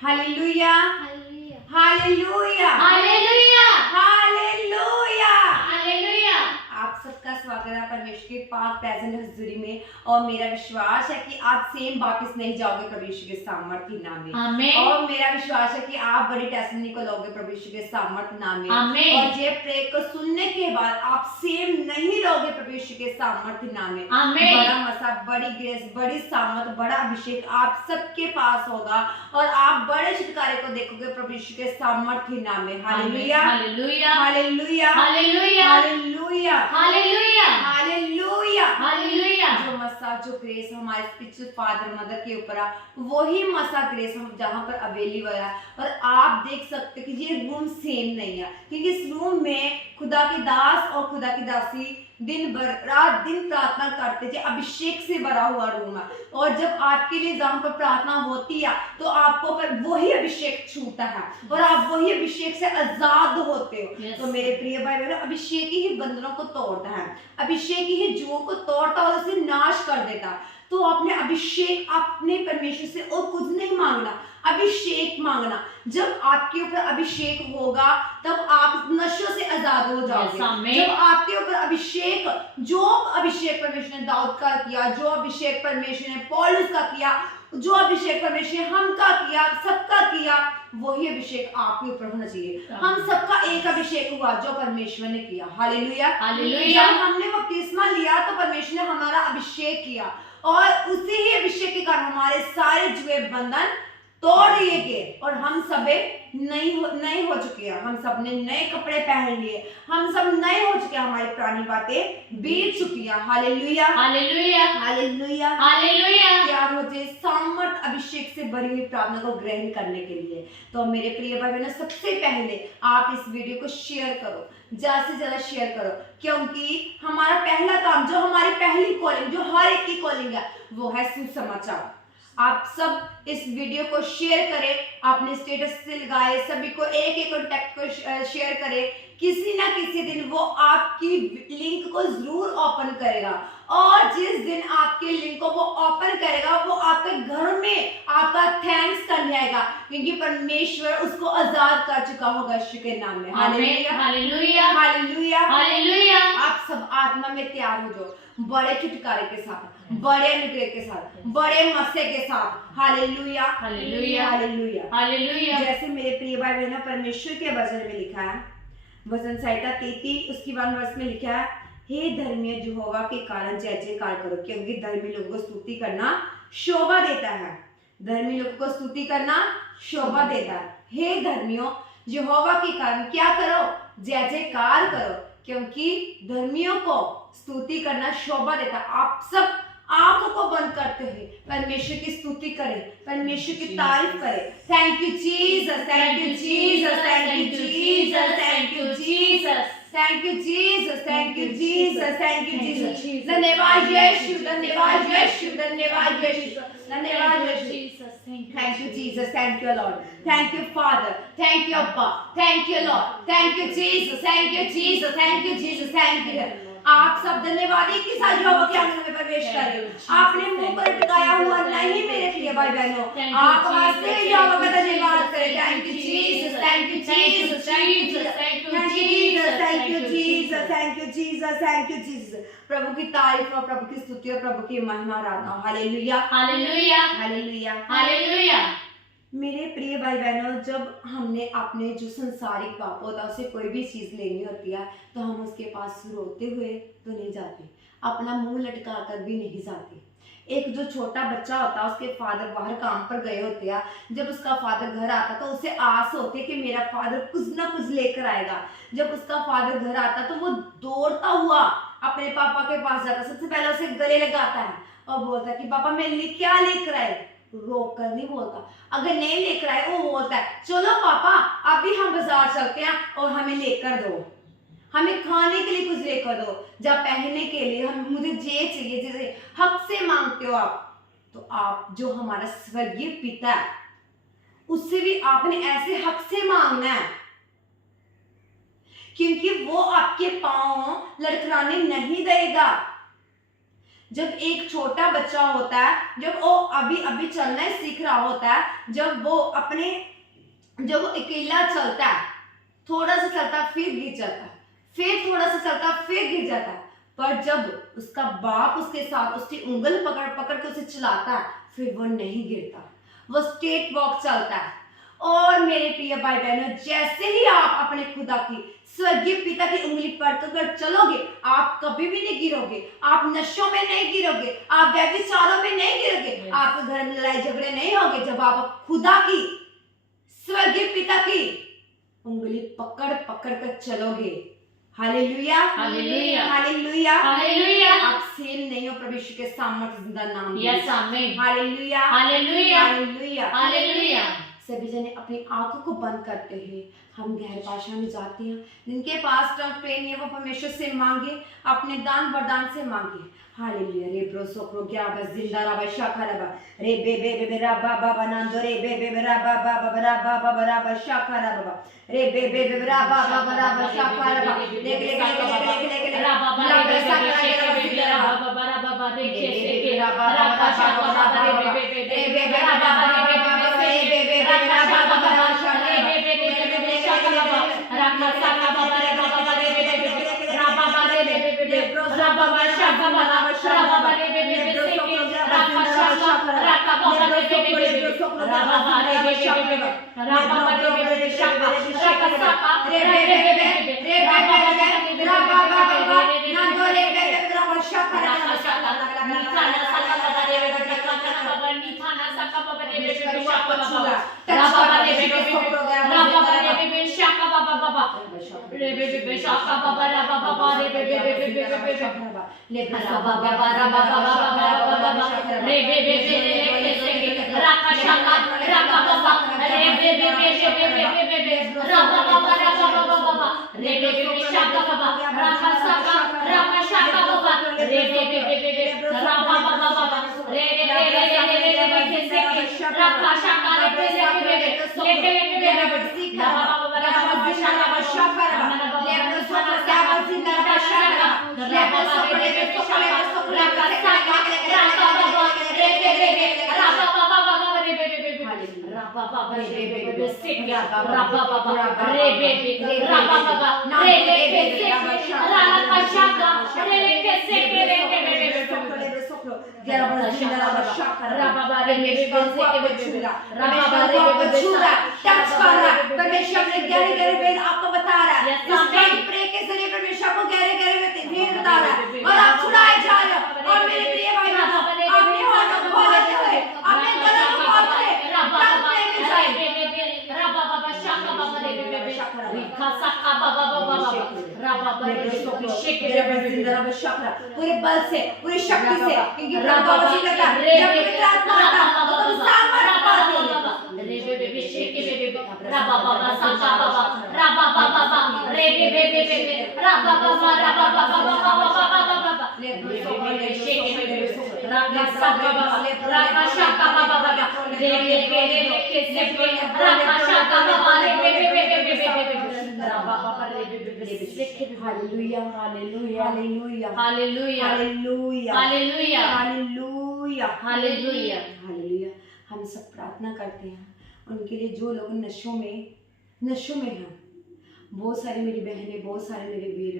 Hallelujah, hallelujah, hallelujah, hallelujah, hallelujah. Hallelujah. आप सबका स्वागत है परमेश्वर के पाक प्रेजेंट हजूरी में। और मेरा विश्वास है कि आप सेम वापस नहीं जाओगे प्रभु यीशु के सामर्थ्य नाम में। आमीन। और मेरा विश्वास है कि आप बड़ी टेस्टिमनी को लोगे प्रभु यीशु के सामर्थ्य नाम में। आमीन। और ये प्रे को सुनने के बाद आप सेम नहीं रहोगे प्रभु यीशु के सामर्थ्य नाम में। आमीन। बड़ा मसा, बड़ी ग्रेस, बड़ी सामर्थ, बड़ा अभिषेक आप सबके पास होगा और आप बड़े छुटकारे को देखोगे प्रभु यीशु के सामर्थ्य नाम में। Hallelujah, hallelujah, hallelujah, hallelujah, hallelujah, hallelujah, hallelujah. Hallelujah. जो मसा, जो ग्रेस हमारे स्पिरिचुअल फादर मदर के ऊपर है, वही मसा ग्रेस हम जहाँ पर अवेलेबल है। और आप देख सकते कि ये रूम सेम नहीं है, क्योंकि इस रूम में खुदा के दास और खुदा की दासी दिन भर रात दिन प्रार्थना करते थे। अभिषेक से भरा हुआ रूम है। और जब आपके लिए जहाँ पर प्रार्थना होती है तो आपको पर वही अभिषेक छूटा है और आप वही अभिषेक से आजाद होते हो। Yes. तो मेरे प्रिय भाई बहनों, अभिषेक ही बंधनों को तोड़ता है, अभिषेक ही जुओं को तोड़ता और उसे नाश कर देता। तो अपने अभिषेक, अपने परमेश्वर से और कुछ नहीं मांगना, अभिषेक मांगना। जब आपके ऊपर अभिषेक होगा तब आप नशों से आजाद हो जाओगे। Yes, जब आपके ऊपर अभिषेक, जो अभिषेक परमेश्वर ने दाऊद का किया, जो अभिषेक परमेश्वर ने पौलुस का किया, जो अभिषेक परमेश्वर ने हमका किया, सबका किया, वही अभिषेक आपके ऊपर होना चाहिए। हम सबका एक अभिषेक हुआ जो परमेश्वर ने किया। Hallelujah, hallelujah. जब हमने बपतिस्मा लिया तो परमेश्वर ने हमारा अभिषेक किया और उसी ही अभिषेक के कारण हमारे सारे जुए बंधन तोड़ दिए गए और हम सबे नए हो चुके हैं। हम सब ने नए कपड़े पहन लिए, हम सब नए हो चुके हैं, हमारी पुरानी बातें बीत चुकी हैं। Hallelujah, hallelujah, hallelujah, hallelujah. तैयार हो जाए सामर्थ अभिषेक से भरी हुई प्रार्थना को ग्रहण करने के लिए। तो मेरे प्रिय भाई बहनों, सबसे पहले आप इस वीडियो को शेयर करो, ज्यादा से ज्यादा शेयर करो, क्योंकि हमारा पहला काम, जो हमारी पहली कॉलिंग, जो हर एक की कॉलिंग है, वो है सुसमाचार। आप सब इस वीडियो को शेयर करें, आपने स्टेटस से लगाए, सभी को एक एक कॉन्टैक्ट को शेयर करें। किसी ना किसी दिन वो आपकी लिंक को जरूर ओपन करेगा और जिस दिन आपके लिंक को वो ओपन करेगा वो आपके घर में आपका थैंक्स करने आएगा, क्योंकि परमेश्वर उसको आजाद कर चुका होगा यीशु के नाम में। Hallelujah, hallelujah, hallelujah, hallelujah. आप सब आत्मा में तैयार हो जाओ, बड़े छुटकारे के साथ, बड़े अनुग्रह के साथ, बड़े मसे के साथ। Hallelujah, hallelujah, hallelujah, hallelujah. जैसे मेरे प्रिय भाई बहनों, परमेश्वर के वचन में लिखा है, वचन संहिता 33 उसकी 1 वर्ष में लिखा है, हे धर्मी यहोवा के कारण जय जयकार करो, क्योंकि धर्मी लोगों को स्तुति करना शोभा देता है। धर्मी लोगों को स्तुति करना शोभा देता है। हे धर्मियों, यहोवा के कारण क्या करो? जय जयकार करो, क्योंकि धर्मियों को स्तुति करना शोभा देता है। आप सब आंखों को बंद करते हुए परमेश्वर की स्तुति करें, परमेश्वर की तारीफ करें। Thank you Jesus, thank you Jesus, thank you Jesus, thank you Jesus, thank you Jesus, thank you Jesus, thank you Jesus. धन्यवाद यीशु, धन्यवाद यीशु, धन्यवाद यीशु, धन्यवाद यीशु। Thank you Jesus, thank you Lord, thank you Father, thank you Abba, thank you Lord, thank you Jesus, thank you Jesus, thank you Jesus, thank you। आप सब धन्यवाद एक ही साथ यहोवा के आंगन में प्रवेश करें। आपने मुंह पर टिकाया हुआ नहीं मेरे प्रिय भाई बहनों, आप हंसते हुए यहोवा का धन्यवाद करें। Thank you Jesus, thank you Jesus, thank you Jesus, thank you Jesus, thank you Jesus, thank you Jesus, thank you Jesus. प्रभु की तारीफ और प्रभु की स्तुति और प्रभु की महिमा आराधना हो। Hallelujah, hallelujah, hallelujah, hallelujah. मेरे प्रिय भाई बहनों, जब हमने अपने जो संसारिक पाप होता है, उसे कोई भी चीज़ लेनी होती है तो हम उसके पास रोते हुए तो नहीं जाते, अपना मुंह लटका कर भी नहीं जाते। एक जो छोटा बच्चा होता है, उसके फादर बाहर काम पर गए होते हैं, जब उसका फादर घर आता तो उसे आस होती है कि मेरा फादर कुछ ना कुछ लेकर आएगा। जब उसका फादर घर आता तो वो दौड़ता हुआ अपने पापा के पास जाता, सबसे पहले उसे गले लगाता है और बोलता है कि पापा मेरे लिए क्या लेकर आए। रोक कर नहीं बोलता, अगर नहीं लेकर आए वो बोलता है चलो पापा अभी हम बाजार चलते हैं और हमें लेकर दो, हमें खाने के लिए कुछ लेकर दो, जब पहनने के लिए हम मुझे ये चाहिए, जैसे हक से मांगते हो आप। तो आप जो हमारा स्वर्गीय पिता है उससे भी आपने ऐसे हक से मांगना है, क्योंकि वो आपके पांव लड़खड़ाने नहीं देगा। जब एक छोटा बच्चा होता है, जब वो अभी अभी चलना ही सीख रहा होता है, जब वो अकेला चलता है, थोड़ा सा चलता है फिर गिर जाता है, फिर थोड़ा सा चलता है फिर गिर जाता है, पर जब उसका बाप उसके साथ उसकी उंगल पकड़ पकड़ के उसे चलाता है, फिर वो नहीं गिरता, वो स्ट्रेट वॉक चलता है। और मेरे प्रिय भाई बहनों, जैसे ही आप अपने खुदा की स्वर्गीय पिता की उंगली पकड़कर चलोगे, आप कभी भी नहीं गिरोगे, आप नशों में नहीं गिरोगे, आप व्यभिचारों में नहीं गिरोगे, आपके घर में लड़ाई झगड़े नहीं होंगे, जब आप खुदा की स्वर्गीय पिता की उंगली पकड़ पकड़ कर चलोगे। Hallelujah, hallelujah, hallelujah, hallelujah. आप सेल नहीं हो प्रभु के सामर्थ्य जिंदा नाम। यस, आमीन। Hallelujah, hallelujah, hallelujah, hallelujah. सभी जने अपनी आंखों को बंद करते हैं, हम गहर भाषा में जाते हैं। जिनके पास टंग प्रेम है वो परमेश्वर से मांगे, अपने दान वरदान से मांगे। हालेलुया। रे ब्रो सोक्रो क्या बस जिंदा रबा शाखा रबा रे बे बे बे बे रबा बाबा नंदो रे बे बे बे रबा बाबा रबा बाबा रबा शाखा रबा रे बे बे बे रबा बाबा रबा शाखा रबा देख ले रबा बाबा रे बे रबा बाबा बाबा रे के रबा रबा शाखा बाबा रे बे बे रबा बाबा रे बे बे रबा बाबा शाखा रे बे बे शाखा बाबा रखा शाखा बाबा रे बाबा रे बे बे रबा बाबा रे बे रबा बाबा शाखा बाबा रबा रे बे बे से के रखा शाखा रखा बाबा रे बे बे रबा बाबा रे बे रबा बाबा रे बे शाखा रखा शाखा रे बे बे रबा बाबा नंदो रे बे रबा शाखा रखा शाखा निकाला शाखा बाबा रे बे बाबा निकाला शाखा बाबा रे बे शाखा बाबा रबा बाबा रे बे रबा बाबा रे बे शाखा बाबा बाबा रे बे शाखा बाबा रबा बाबा रे बे ले रबा बाबा रबा बाबा रे बे रखा शाखा रखा बाबा रे बे रबा बाबा बाबा रे बे शाखा बाबा रखा शाखा रखा शाखा बाबा रे बे रबा बाबा बाबा रे रखा शाखा रे आपको बता रहा है, के जरिए परमेश्वर को गहरे गहरे भेद बता रहा है और आप छुड़ाए जा रहे हो। और मेरे प्रिय भाई बहनों, आपने हाथों को खोलते हुए, अपने गलों को खोलते हुए पूरे बल से, पूरी शक्ति से, क्योंकि प्रभु वचन कहता है जब पवित्र आत्मा आता है तो तुम सामर्थ पाते हो। Hallelujah, hallelujah, hallelujah, hallelujah, hallelujah, hallelujah, hallelujah, hallelujah, hallelujah. हम सब प्रार्थना करते हैं उनके लिए जो लोग नशों में हैं। बहुत सारी मेरी बहनें, बहुत सारे मेरे वीर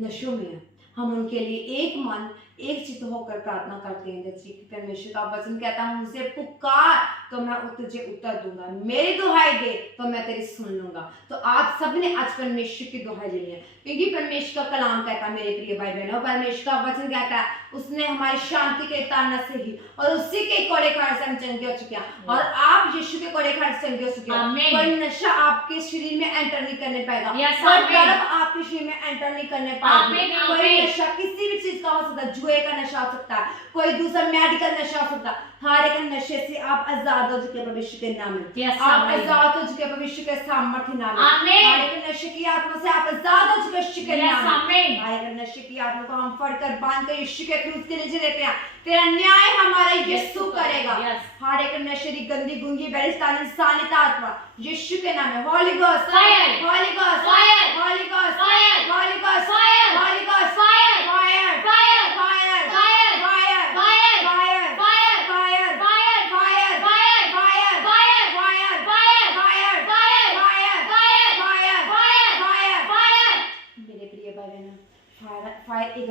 नशों में हैं। हम उनके लिए एक मन एक चित्त होकर प्रार्थना करते हैं। जैसे कि परमेश्वर का वचन कहता है, मुझसे पुकार तो मैं तुझे उत्तर दूंगा, मेरी दुहाई दे तो मैं तेरी सुन लूंगा। तो आप सबने आज परमेश्वर की दुहाई लेनी है, क्योंकि परमेश्वर का कलाम कहता है मेरे प्रिय भाई बहनों, परमेश्वर का वचन कहता है उसने हमारी शांति के ताना से ही और उसी के कोड़े खाड़ से हम चंगे हो चुके हैं। और आप यीशु के कोड़े खाड़ से चंगे हो चुके हैं। कोई नशा आपके शरीर में एंटर नहीं करने पाएगा, कोई गर्भ आपके शरीर में एंटर नहीं करने पाएगा। कोई नशा किसी भी चीज का हो सकता है, जुए का नशा हो सकता है, कोई दूसरा मेडिकल नशा हो सकता है। हर एक नशे से आप आजाद हो चुके भविष्य के नाम में, आप आजाद हो चुके भविष्य के सामर्थ्य नाम में। हर एक नशे की आत्मा से आप आजाद हो चुके यीशु के नाम में। हर एक नशे की आत्मा को हम फड़कर बांध कर यीशु के क्रूस के नीचे लेते हैं, तेरा न्याय हमारा यीशु करेगा। हर एक नशे की गंदी गुंगी बेरिस्तान इंसानियत आत्मा यीशु के नाम में, Holi ghost fire, Holi ghost fire, Holi ghost fire, Holi ghost fire, Holi ghost fire, fire, fire, fire, fire,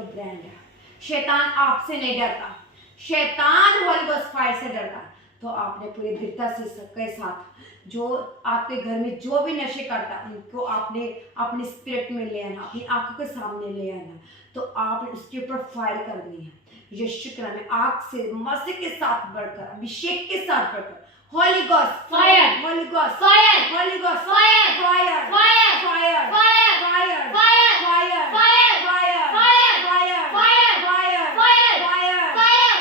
brand है। शैतान आपसे नहीं डरता, शैतान होली गोस्ट फायर से डरता। तो आपने पूरी दृढ़ता से सबके साथ जो आपके घर में जो भी नशे करता उनको आपने अपने स्पिरिट में ले आना, अपनी आंखों के सामने ले आना। तो आपने उसके ऊपर फायर करनी है यीशु के नाम में, आग से मसीह के साथ बढ़कर, अभिषेक के साथ बढ़कर। Holi ghost fire, Holi ghost fire, Holi ghost fire, fire fire, fire fire, fire fire, fire fire, fire fire, fire fire, fire fire, fire fire, fire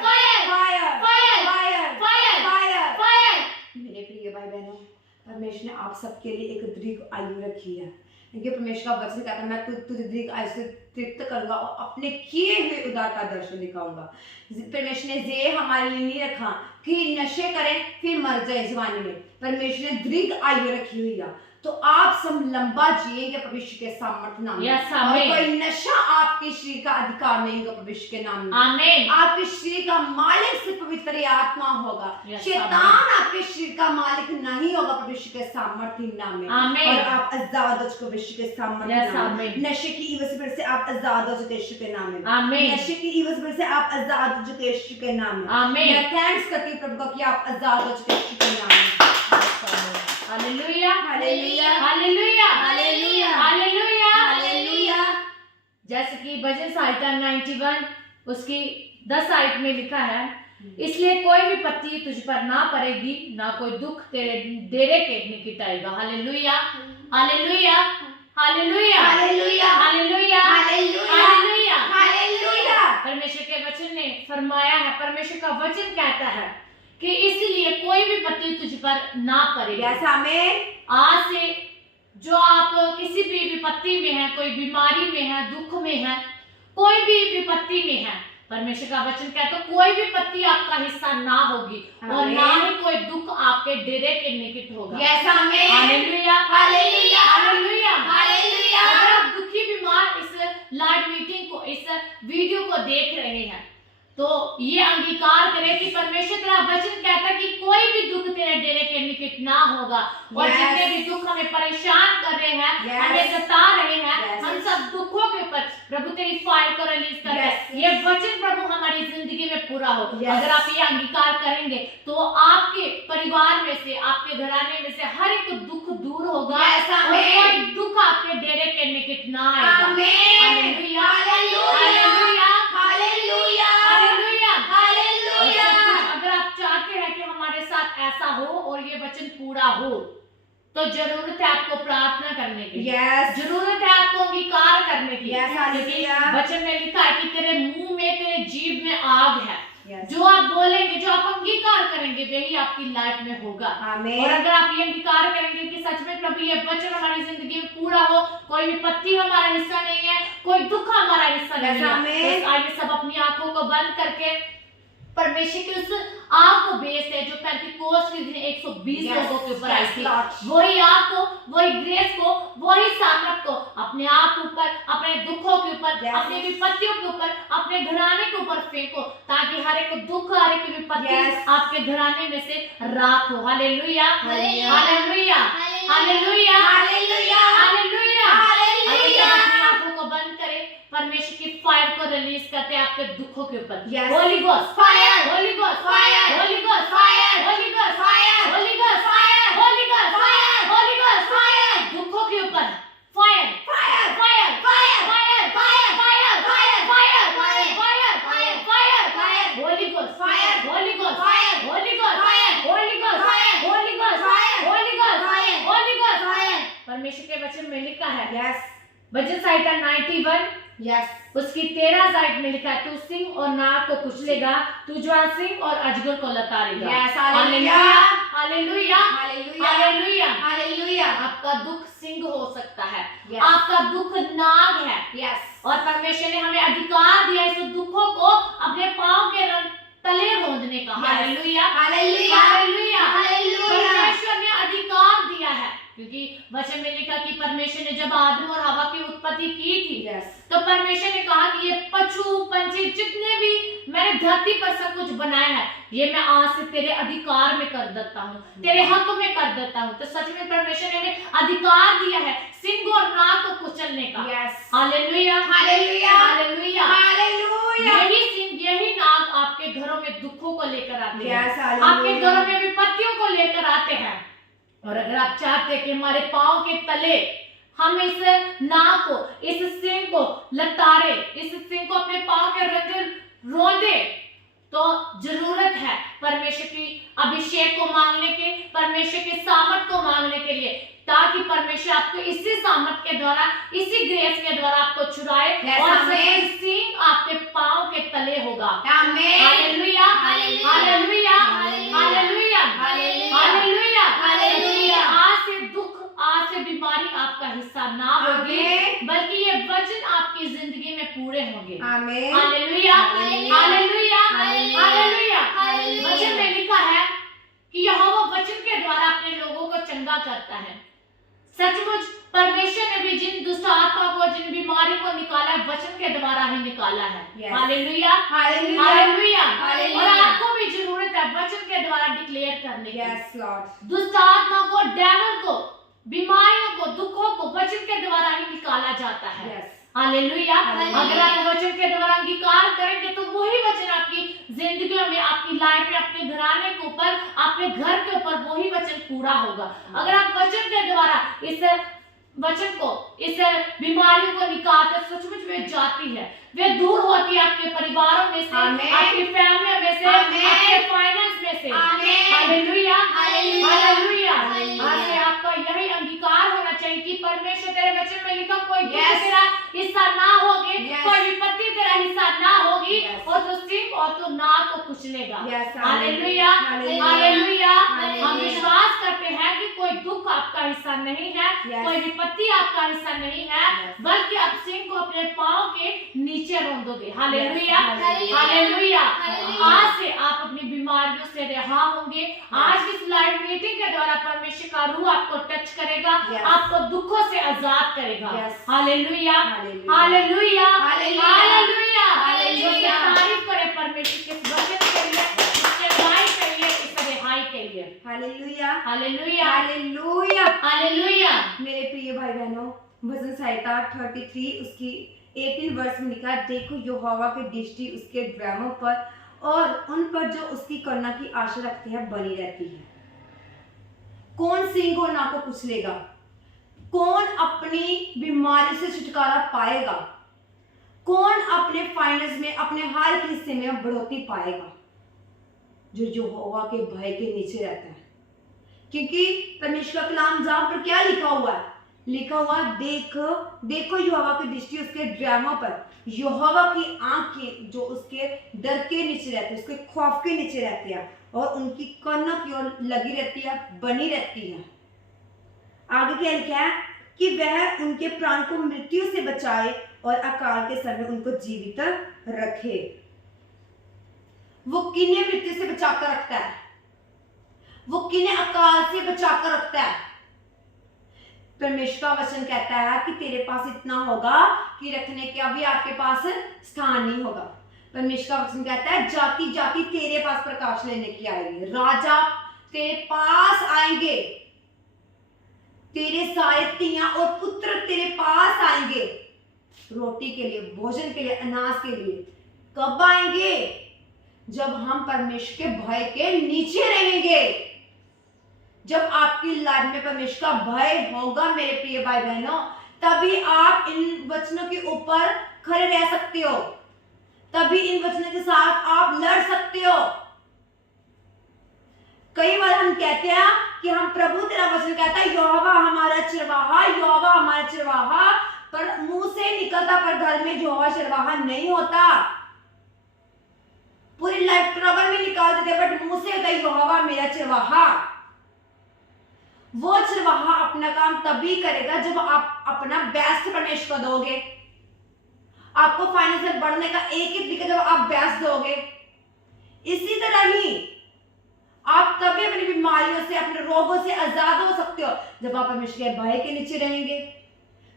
fire, fire fire, fire fire, fire. Fire. मेरे प्रिय भाई बहनों, परमेश्वर ने आप सबके लिए एक दीर्घ आयु रखी है, क्योंकि परमेश्वर का वचन कहता है मैं तुझे दीर्घ आयु से तृप्त करूंगा और अपने किए हुए उदार का दर्शन दिखाऊंगा। परमेश्वर ने ये हमारे लिए नहीं रखा कि नशे करें फिर मर जाए जवानी में। परमेश्वर ने दीर्घ आयु रखी हुई है, तो आप सब लंबा जिएंगे परमेश्वर के सामर्थ्य नाम में। Yes, और amen. कोई नशा आपके शरीर का अधिकार नहीं होगा परमेश्वर के नाम में। आमीन। आपके शरीर का मालिक सिर्फ पवित्र आत्मा होगा। Yes, शैतान आपके शरीर का मालिक नहीं होगा परमेश्वर के सामर्थ्य नाम में। आमीन। और आप आजाद हो चुके परमेश्वर के सामर्थ्य Yes, नाम में। amen. नशे की इवज पर से आप आजाद हो चुके यीशु के नाम में। आमीन। नशे की इवज पर से आप आजाद हो चुके यीशु के नाम में। आमीन। मैं थैंक्स करती हूँ प्रभु का कि आप आजाद हो चुके यीशु के नाम में। Hallelujah, hallelujah, hallelujah, hallelujah, hallelujah, hallelujah. जैसे कि भजन संहिता 91 उसकी 10 आयत में लिखा है, इसलिए कोई भी पत्ती तुझ पर ना पड़ेगी, ना कोई दुख तेरे डेरे के निकट आएगा। Hallelujah, hallelujah, hallelujah, hallelujah, hallelujah, hallelujah, hallelujah. Hallelujah. परमेश्वर के वचन ने फरमाया है, परमेश्वर का वचन कहता है कि इसलिए कोई भी पत्ती तुझ पर ना पड़ेगी। यस आमीन। आज से जो आप किसी भी विपत्ति में है, कोई बीमारी में है, दुख में है, कोई भी विपत्ति में है, परमेश्वर का वचन कहता है कोई भी पत्ती आपका हिस्सा ना होगी और ना ही कोई दुख आपके डेरे के निकट होगा। यस आमीन। Hallelujah, hallelujah, hallelujah, hallelujah. अगर आप दुखी बीमार इस लाइव मीटिंग को, इस वीडियो को देख रहे हैं, तो ये अंगीकार करें कि परमेश्वर तेरा वचन कहता है कि कोई भी दुख तेरे डेरे के निकट ना होगा। और Yes. जितने भी दुख हमें परेशान कर रहे हैं, Yes. हमें सता रहे हैं, Yes. हम सब दुखों के ऊपर प्रभु तेरी फायर को रिलीज कर Yes. ये वचन प्रभु हमारी जिंदगी में पूरा हो। Yes. अगर आप ये अंगीकार करेंगे तो आपके परिवार में से, आपके घराने में से हर एक दुख दूर होगा। Yes, और amen. कोई दुख आपके डेरे के निकट ना आएगा। आमीन। Hallelujah, hallelujah, hallelujah, hallelujah, hallelujah. Hallelujah. अगर आप चाहते हैं कि हमारे साथ ऐसा हो और ये वचन पूरा हो, तो जरूरत है आपको प्रार्थना करने की। यस, जरूरत है आपको अंगीकार करने की। Yes, क्योंकि हालेलुया। वचन में लिखा है कि तेरे मुंह में, तेरे जीभ में आग है। यस, जो आप बोलेंगे, जो आप अंगीकार करेंगे, वही आपकी लाइफ में होगा। आमीन। और अगर आप ये अंगीकार करेंगे कि सच में प्रभु ये वचन हमारी जिंदगी में पूरा हो, कोई विपत्ति हमारा हिस्सा नहीं है, कोई दुख हमारा हिस्सा Yes, नहीं है, आमीन। तो आइए सब अपनी आंखों को बंद करके परमेश्वर की उस आग को भेजते हैं जो पेंटिकोस्ट के दिन 120 Yes, लोगों के ऊपर आई yes, थी। Lord. वही आग को, वही ग्रेस को, वही सामर्थ को अपने आप ऊपर, अपने दुखों के ऊपर, Yes. अपनी विपत्तियों के ऊपर, अपने घराने के ऊपर फेंको, ताकि हर एक दुख, हर एक विपत्ति Yes. आपके घराने में से राख हो। Hallelujah, hallelujah, hallelujah, hallelujah, hallelujah, hallelujah. आइए सब हालेलुया। अपनी आंखों को बंद करें, परमेश्वर की फायर को रिलीज करते हैं आपके दुखों के ऊपर। Yes. Holi ghost Fire. Holi ghost Fire. Holi ghost Fire. Holi ghost Fire. Holi ghost Fire. Holi ghost Fire. Holi ghost Fire. दुखों के ऊपर fire Fire. Fire Fire. Fire Fire. Fire Fire. Fire Fire. Fire Fire. Fire Fire. Holi ghost Fire. Holi ghost Fire. Holi ghost Fire. Holi ghost Fire. Holi ghost Fire. Holi ghost Fire. Holi ghost Fire. परमेश्वर के वचन में लिखा है, yes, भजन संहिता 91 yes, उसकी 13 साइड में लिखा है, तू सिंह और नाग को कुचलेगा, तू ज्वार सिंह और अजगर को लताड़ेगा। Yes, hallelujah, hallelujah, hallelujah, hallelujah. Hallelujah. आपका दुख सिंह हो सकता है, Yes. आपका दुख नाग है, यस, और परमेश्वर ने हमें अधिकार दिया इस दुखों को अपने पांव के तले रोंदने का। Yes. Hallelujah, hallelujah, hallelujah. Hallelujah. परमेश्वर ने अधिकार दिया है, क्योंकि क्योंकि वचन में लिखा कि परमेश्वर ने जब आदम और हवा की उत्पत्ति की थी यस तो परमेश्वर ने कहा कि ये पशु पंछी जितने भी मैंने धरती पर सब कुछ बनाया है ये मैं आज से तेरे अधिकार में कर देता हूँ, तेरे हक में कर देता हूँ। तो सच में परमेश्वर ने हमें अधिकार दिया है सिंह और नाग को कुचलने का। Yes hallelujah hallelujah hallelujah. Hallelujah यही सिंह यही नाग आपके घरों में दुखों को लेकर आते हैं, यस आपके घरों में विपत्तियों को लेकर आते हैं। और अगर आप चाहते हैं कि हमारे पांव के तले हम इस नाग को इस सिंह को लतारे, इस सिंह को अपने पांव के रंगे रोंदे, तो जरूरत है परमेश्वर की अभिषेक को मांगने के, परमेश्वर के सामर्थ को मांगने के लिए, ताकि परमेश्वर आपको इसी सामर्थ के द्वारा इसी ग्रेस के द्वारा आपको छुड़ाए और सिंह आपके पांव के तले होगा। आमीन hallelujah hallelujah hallelujah hallelujah hallelujah. आज से दुख आज से बीमारी आपका हिस्सा ना होगी, बल्कि ये वचन आपकी जिंदगी में पूरे होंगे। आमीन हालेलुया हालेलुया हालेलुया। वचन में लिखा है कि यहोवा वचन के द्वारा अपने लोगों को चंगा करता है। सचमुच परमेश्वर ने भी जिन दुष्ट आत्मा को, जिन बीमारी को निकाला है वचन के द्वारा ही निकाला है। Hallelujah hallelujah. और आपको भी जरूरत है वचन के द्वारा डिक्लेयर करने की। यस लॉर्ड दुष्ट आत्मा को, डेविल को, बीमारियों को, दुखों को वचन के द्वारा ही निकाला जाता है। Yes hallelujah. अगर आप वचन के द्वारा अंगीकार करेंगे तो वही वचन आपकी जिंदगी में, आपकी लाइफ में, अपने घराने के ऊपर, आपके घर के ऊपर वही वचन पूरा होगा। अगर आप वचन के द्वारा इस वचन को, इस बीमारियों को निकालते, सचमुच वे जाती है, वे दूर होती है आपके परिवारों में से, आपकी फैमिली में से, आपके फाइनेंस में से। Hallelujah hallelujah. आज से आपका यही अंगीकार होना चाहिए कि परमेश्वर तेरे वचन में लिखा कोई दुख तेरा हिस्सा ना होगी, कोई विपत्ति तेरा हिस्सा ना होगी, और तो सिंह और तो नाग को कुचलेगा। Hallelujah hallelujah. हम विश्वास करते हैं कि कोई दुख आपका हिस्सा नहीं है, कोई विपत्ति आपका हिस्सा नहीं है, बल्कि आप सिंह को अपने पांव के नीचे रोंदोगे। Hallelujah hallelujah. आज से आप अपनी बीमारियों से रिहा होंगे। आज इस लाइव मीटिंग के द्वारा परमेश्वर का रूह आपको टच करेगा, आपको दुखों से आजाद करेगा। Hallelujah hallelujah hallelujah. तारीफ करे परमेश्वर के वचन के लिए, इसके न्याय के लिए, इस रिहाई के लिए। Hallelujah hallelujah hallelujah hallelujah. मेरे प्रिय भाई बहनों, भजन संहिता 33 उसकी 18 वर्ष में लिखा है, देखो यहोवा की दृष्टि उसके ड्रामों पर और उन पर जो उसकी करुणा की आशा रखते हैं बनी रहती है। कौन सिंह और नाग को कुचलेगा? कौन अपनी बीमारी से छुटकारा पाएगा? कौन अपने फाइनेंस में, अपने हर हिस्से में बढ़ोतरी पाएगा? जो यहोवा के भय के नीचे रहता है। क्योंकि परमेश्वर का कलाम जहां पर क्या लिखा हुआ है? लिखा हुआ देखो यहोवा की दृष्टि उसके ड्रामों पर, यहोवा की आंखें जो उसके डर के नीचे रहती है, उसके खौफ के नीचे रहती है, और उनकी कन्नों की ओर लगी रहती है, बनी रहती है। आगे क्या लिखा है कि वह उनके प्राण को मृत्यु से बचाए और अकाल के समय उनको जीवित रखे। वो किन्हें मृत्यु से बचाकर रखता है? वो किन्हें अकाल से बचाकर रखता है? परमेश्वर का वचन कहता है कि तेरे पास इतना होगा कि रखने का भी आपके पास स्थान नहीं होगा। परमेश्वर का वचन कहता है जाति जाति तेरे पास प्रकाश लेने की आएगी, राजा तेरे पास आएंगे, तेरे सारे तियां और पुत्र तेरे पास आएंगे रोटी के लिए, भोजन के लिए, अनाज के लिए। कब आएंगे? जब हम परमेश्वर के भय के नीचे रहेंगे। जब आपकी लाइफ में परमेश्वर का भय होगा मेरे प्रिय भाई बहनों, तभी आप इन वचनों के ऊपर खड़े रह सकते हो, तभी इन वचनों के साथ आप लड़ सकते हो। कई बार हम कहते हैं कि हम प्रभु तेरा वचन कहता है यहोवा हमारा चरवाहा, यहोवा हमारा चरवाहा, पर मुंह से निकलता पर घर में यहोवा चरवाहा नहीं होता। पूरी लाइफ ट्रबल में निकाल देते, बट मुंह से होता है यहोवा मेरा चरवाहा। वो चरवाहा अपना काम तभी करेगा जब आप अपना बेस्ट परमेश्वर को दोगे। आपको फाइनेंशियल बढ़ने का एक ही तरीका जब आप बेस्ट दोगे। इसी तरह ही आप तभी अपनी बीमारियों से, अपने रोगों से आजाद हो सकते हो जब आप परमेश्वर के भय के नीचे रहेंगे।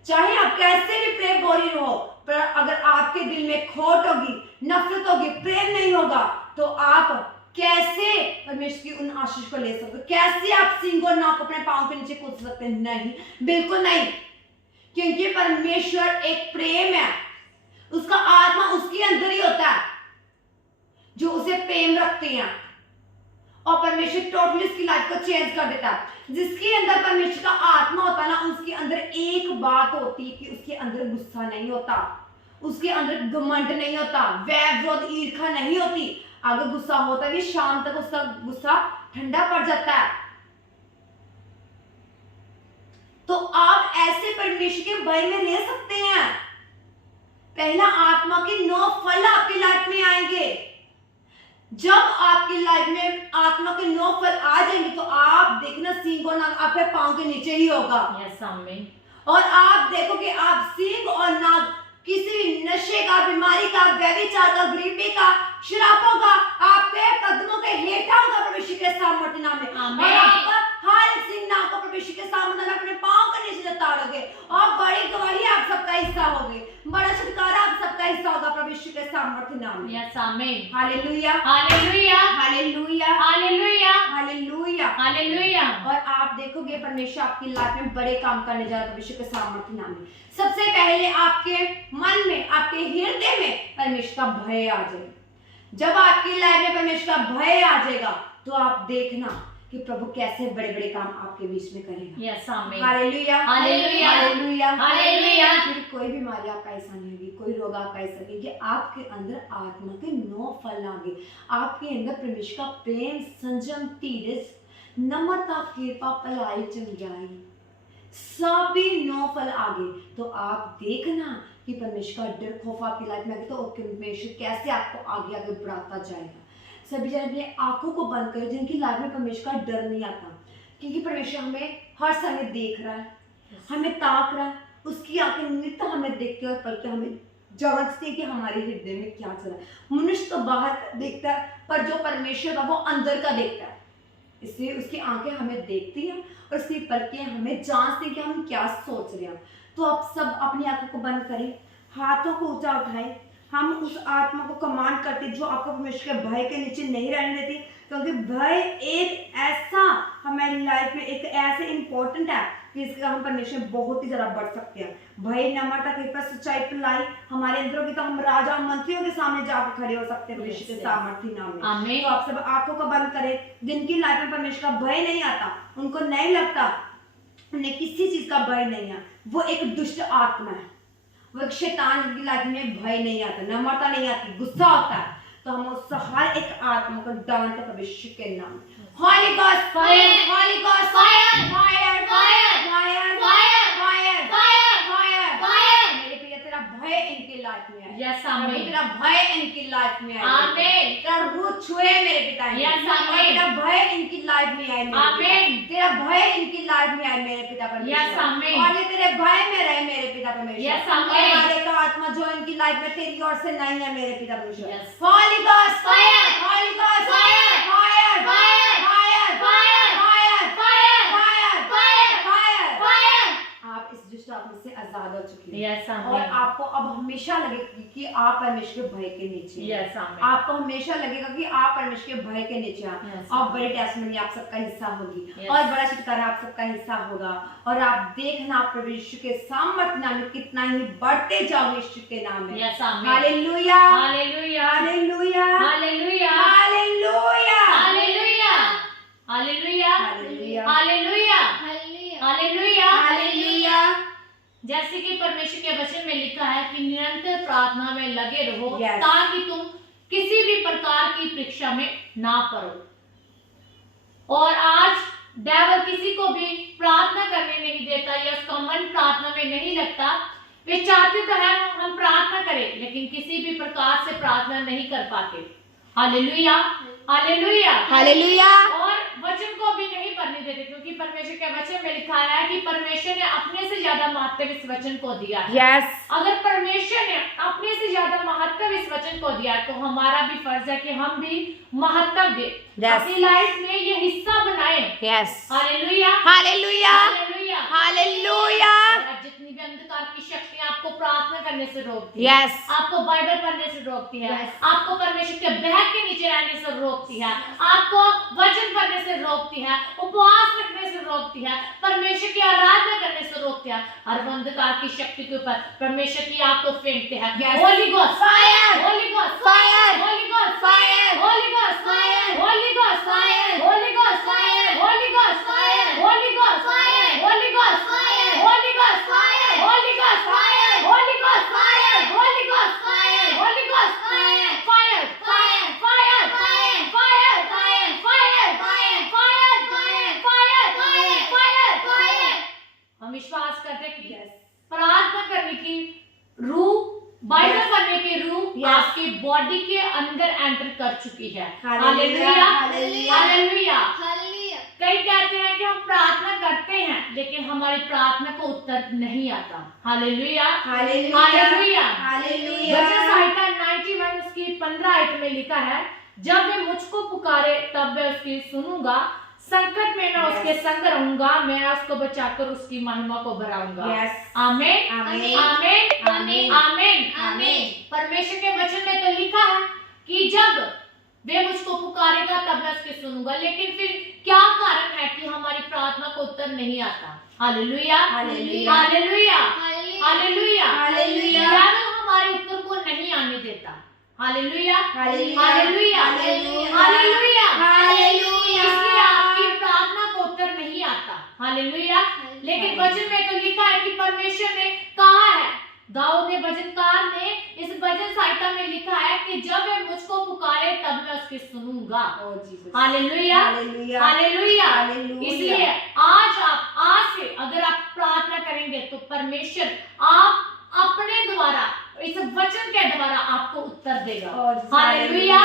चाहे आप कैसे भी प्रेम बोरिंग हो, पर अगर आपके दिल में खोट होगी, नफरत होगी, प्रेम नहीं होगा, तो आप कैसे परमेश्वर की उन आशीष को ले सकते हो? कैसे आप सिंह और नाक अपने पांव के नीचे कूद सकते हैं? नहीं, बिल्कुल नहीं, क्योंकि परमेश्वर एक प्रेम है। उसका आत्मा उसके अंदर ही होता है जो उसे प्रेम रखते हैं, और परमेश्वर टोटली उसकी लाइफ को चेंज कर देता है। जिसके अंदर परमेश्वर का आत्मा होता है ना, उसके अंदर एक बात होती है कि उसके अंदर गुस्सा नहीं होता, उसके अंदर घमंड नहीं होता, वैर विरोध ईर्ष्या नहीं होती। अगर गुस्सा होता है शाम तक उसका गुस्सा ठंडा पड़ जाता है। तो आप ऐसे परमेश्वर के भय में रह सकते हैं। पहला, आत्मा के 9 फल आपकी लाइफ में आएंगे। जब आपकी लाइफ में आत्मा के 9 फल आ जाएंगे तो आप देखना सिंह और नाग आपके पांव के नीचे ही होगा। यस आमीन। और आप देखोगे आप सिंह और नाग किसी नशे का, बीमारी का, व्यभिचार का, गरीबी का, शराबों का आपके कदमों के हेठा होगा परमेश्वर के सामर्थ्य नाम में। और आप हर एक सिंह नाग को परमेश्वर के सामने अपने पांव के नीचे उतारोगे और बड़ी गवाही आप सबका हिस्सा होगी, बड़ा छुटकारा आप सबका हिस्सा होगा परमेश्वर के सामर्थ्य नाम में। यस आमीन। Hallelujah, hallelujah, hallelujah, hallelujah, hallelujah, hallelujah. और आप देखोगे परमेश्वर आपकी लाइफ में बड़े काम करने जा रहा है परमेश्वर के सामर्थ्य नाम में। सबसे पहले आपके मन में, आपके हृदय में परमेश्वर का भय आ जाए। जब आपकी लाइफ में परमेश्वर का भय आ जाएगा तो आप देखना कि प्रभु कैसे बड़े बड़े काम आपके बीच में करेगा। यस आमीन। Hallelujah, hallelujah, hallelujah, hallelujah. फिर कोई बीमारी आपका ऐसा नहीं होगी, कोई रोग आपका ऐसा नहीं कि आपके अंदर आत्मा के 9 फल आ गए। आपके अंदर परमेश्वर का प्रेम, संयम, धीरज, नम्रता, कृपा, भलाई, चंगाई, सभी 9 फल आ गए। तो आप देखना कि परमेश्वर का डर खौफ आपकी लाइफ में आ गया तो परमेश्वर कैसे आपको आगे आगे बढ़ाता जाएगा। सभी जन अपनी आंखों को बंद करें जिनकी लाइफ में परमेश्वर का डर नहीं आता, क्योंकि परमेश्वर हमें हर समय देख रहा है, हमें ताक रहा है। उसकी आंखें नित्य हमें देखते हैं और पलके हमें जांचते हैं कि हमारे हृदय में क्या चल रहा है। मनुष्य तो बाहर का देखता है, पर जो परमेश्वर का वो अंदर का देखता है। इसलिए उसकी आंखें हमें देखती हैं और उसकी पलकें हमें जांचती हैं कि हम क्या सोच रहे हैं। तो आप सब अपनी आंखों को बंद करें, हाथों को ऊंचा उठाएं। हम उस आत्मा को कमांड करते जो आपको परमेश्वर के भय के नीचे नहीं रहने देती, क्योंकि भय एक ऐसा हमारी लाइफ में एक ऐसे इंपॉर्टेंट है कि इसका हम परमेश्वर में बहुत ही ज्यादा बढ़ सकते हैं। भय, नम्रता, कृपा, सच्चाई, भलाई हमारे अंदर होगी तो हम राजा मंत्रियों के सामने जाकर खड़े हो सकते हैं परमेश्वर के सामर्थ्य नाम में। तो आप सब आंखों को बंद करें। जिनकी लाइफ में परमेश्वर का भय नहीं आता, उनको नहीं लगता, उन्हें किसी चीज का भय नहीं है, वो एक दुष्ट आत्मा है, वो एक शैतान की लाइफ में भय नहीं आता, नम्रता नहीं आती, गुस्सा होता है। तो हम उस हर एक आत्मा को डांटते परमेश्वर के नाम। Holi ghost fire, Holi ghost fire, fire, fire, fire, fire, fire, fire, fire. मेरे प्रिय तेरा भय इनकी लाइफ में है। यस आमीन। तेरा भय इनकी लाइफ में है। आमीन। तेरा रूह छुए मेरे पिता। यस आमीन। तेरा भय इनकी लाइफ में आए। आमीन। तेरा भय इनकी लाइफ में आए मेरे पिता परमेश्वर। यस आमीन। और ये तेरे भय में रहे मेरे पिता परमेश्वर। यस आमीन। हर एक आत्मा जो इनकी लाइफ में तेरी ओर से नहीं है मेरे पिता परमेश्वर। Yes. Holi ghost fire, Holi ghost fire, fire, fire, fire, fire, fire, fire, fire, fire, fire. आप इस दुष्ट आत्मा से आजाद हो चुके हैं। यस आमीन। और आपको अब हमेशा लगेगा कि आप परमेश्वर के भय के नीचे हैं। यस आमीन। आपको हमेशा लगेगा कि आप परमेश्वर के भय के नीचे हैं। Yes, और बड़े टेस्टमनी आप सबका हिस्सा होगी। Yes. और बड़ा छुटकारा आप सबका हिस्सा होगा। और आप देखना आप परमेश्वर के सामर्थ्य नाम में कितना ही बढ़ते जाओगे यीशु के नाम में। यस आमीन। Hallelujah, hallelujah, hallelujah, hallelujah, hallelujah, hallelujah, hallelujah, hallelujah, hallelujah, hallelujah, hallelujah. जैसे कि परमेश्वर के वचन में लिखा है कि निरंतर प्रार्थना में लगे रहो Yes. ताकि तुम किसी भी प्रकार की परीक्षा में ना पड़ो। और आज डेविल किसी को भी प्रार्थना करने नहीं देता या उसका मन प्रार्थना में नहीं लगता। वे चाहते तो है हम प्रार्थना करें, लेकिन किसी भी प्रकार से प्रार्थना नहीं कर पाते। Hallelujah, hallelujah, hallelujah. और वचन को भी नहीं पढ़ने देते, क्योंकि परमेश्वर के वचन में लिखा है कि परमेश्वर ने अपने से ज्यादा महत्व इस वचन को दिया है। यस अगर परमेश्वर ने अपने से ज्यादा महत्व इस वचन को दिया तो हमारा भी फर्ज है कि हम भी महत्व दें, अपनी लाइफ में ये हिस्सा बनाए। Yes hallelujah, hallelujah, hallelujah, hallelujah. जितनी भी अंधकार की शक्तियां आपको प्रार्थना करने से रोकती है, यस आपको बाइबल पढ़ने से रोकती है, Yes. आपको परमेश्वर के बहक के नीचे रहने से रोकती है, आपको वचन पढ़ने से रोकती है, उपवास रखने से रोकती है, परमेश्वर की आराधना करने से रोकती है, हर अंधकार की शक्ति के ऊपर परमेश्वर की आग को फेंकते हैं। Yes. Holi ghost fire, Holi ghost fire, Holi ghost fire, Holi ghost fire, Holi ghost fire, Holi ghost fire, Holi ghost fire, Holi ghost fire, Holi ghost fire, Holi ghost fire, Holi ghost fire, Holi ghost fire, Holi ghost fire, Holi ghost fire, fire fire, fire fire, fire fire, fire fire, fire fire, fire fire, fire fire. हम विश्वास करते हैं कि yes प्रार्थना करने की रूह, Bible Yes. पढ़ने की रूह Yes. आपकी बॉडी के अंदर एंटर कर चुकी है। Hallelujah, hallelujah, hallelujah, hallelujah. कई कहते हैं कि हम प्रार्थना करते हैं लेकिन हमारी प्रार्थना को उत्तर नहीं आता। Hallelujah, hallelujah, hallelujah. हालेलुया। वचन संहिता 91 उसकी 15 आयत में लिखा है, जब वे मुझको पुकारे तब मैं उसकी सुनूंगा, संकट में मैं उसके संग रहूंगा, मैं उसको बचाकर उसकी महिमा को बढ़ाऊंगा। यस आमीन, आमीन, आमीन, आमीन, आमीन, आमीन। परमेश्वर के वचन में तो लिखा है कि जब वे मुझको पुकारेगा तब मैं उसकी सुनूंगा, लेकिन फिर क्या कारण है कि हमारी प्रार्थना को उत्तर नहीं आता? Hallelujah, hallelujah, hallelujah, hallelujah, hallelujah. केवल हमारे उत्तर को नहीं आने देता। Hallelujah, hallelujah, hallelujah, hallelujah, hallelujah, hallelujah. इसलिए आपकी प्रार्थना को उत्तर नहीं आता। हालेलुया, लेकिन वचन में तो लिखा है कि परमेश्वर ने कहा है, दाऊद ने भजनकार ने इस भजन संहिता में लिखा है कि जब वे मुझको पुकारे तब मैं उसकी सुनूंगा। O Jesus, hallelujah, hallelujah, hallelujah. Hallelujah. इसलिए आज से अगर आप प्रार्थना करेंगे तो परमेश्वर आप अपने द्वारा, इस वचन के द्वारा आपको उत्तर देगा। Hallelujah,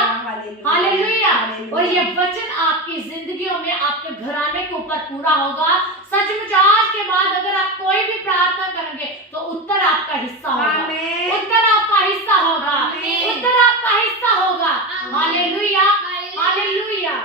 hallelujah. और ये वचन आपकी जिंदगियों में, आपके घराने के ऊपर पूरा होगा। सचमुच आज के बाद अगर आप कोई भी प्रार्थना करेंगे तो उत्तर आपका हिस्सा होगा, आमीन, उत्तर आपका हिस्सा होगा, आमीन। उत्तर आपका हिस्सा होगा। Hallelujah, hallelujah.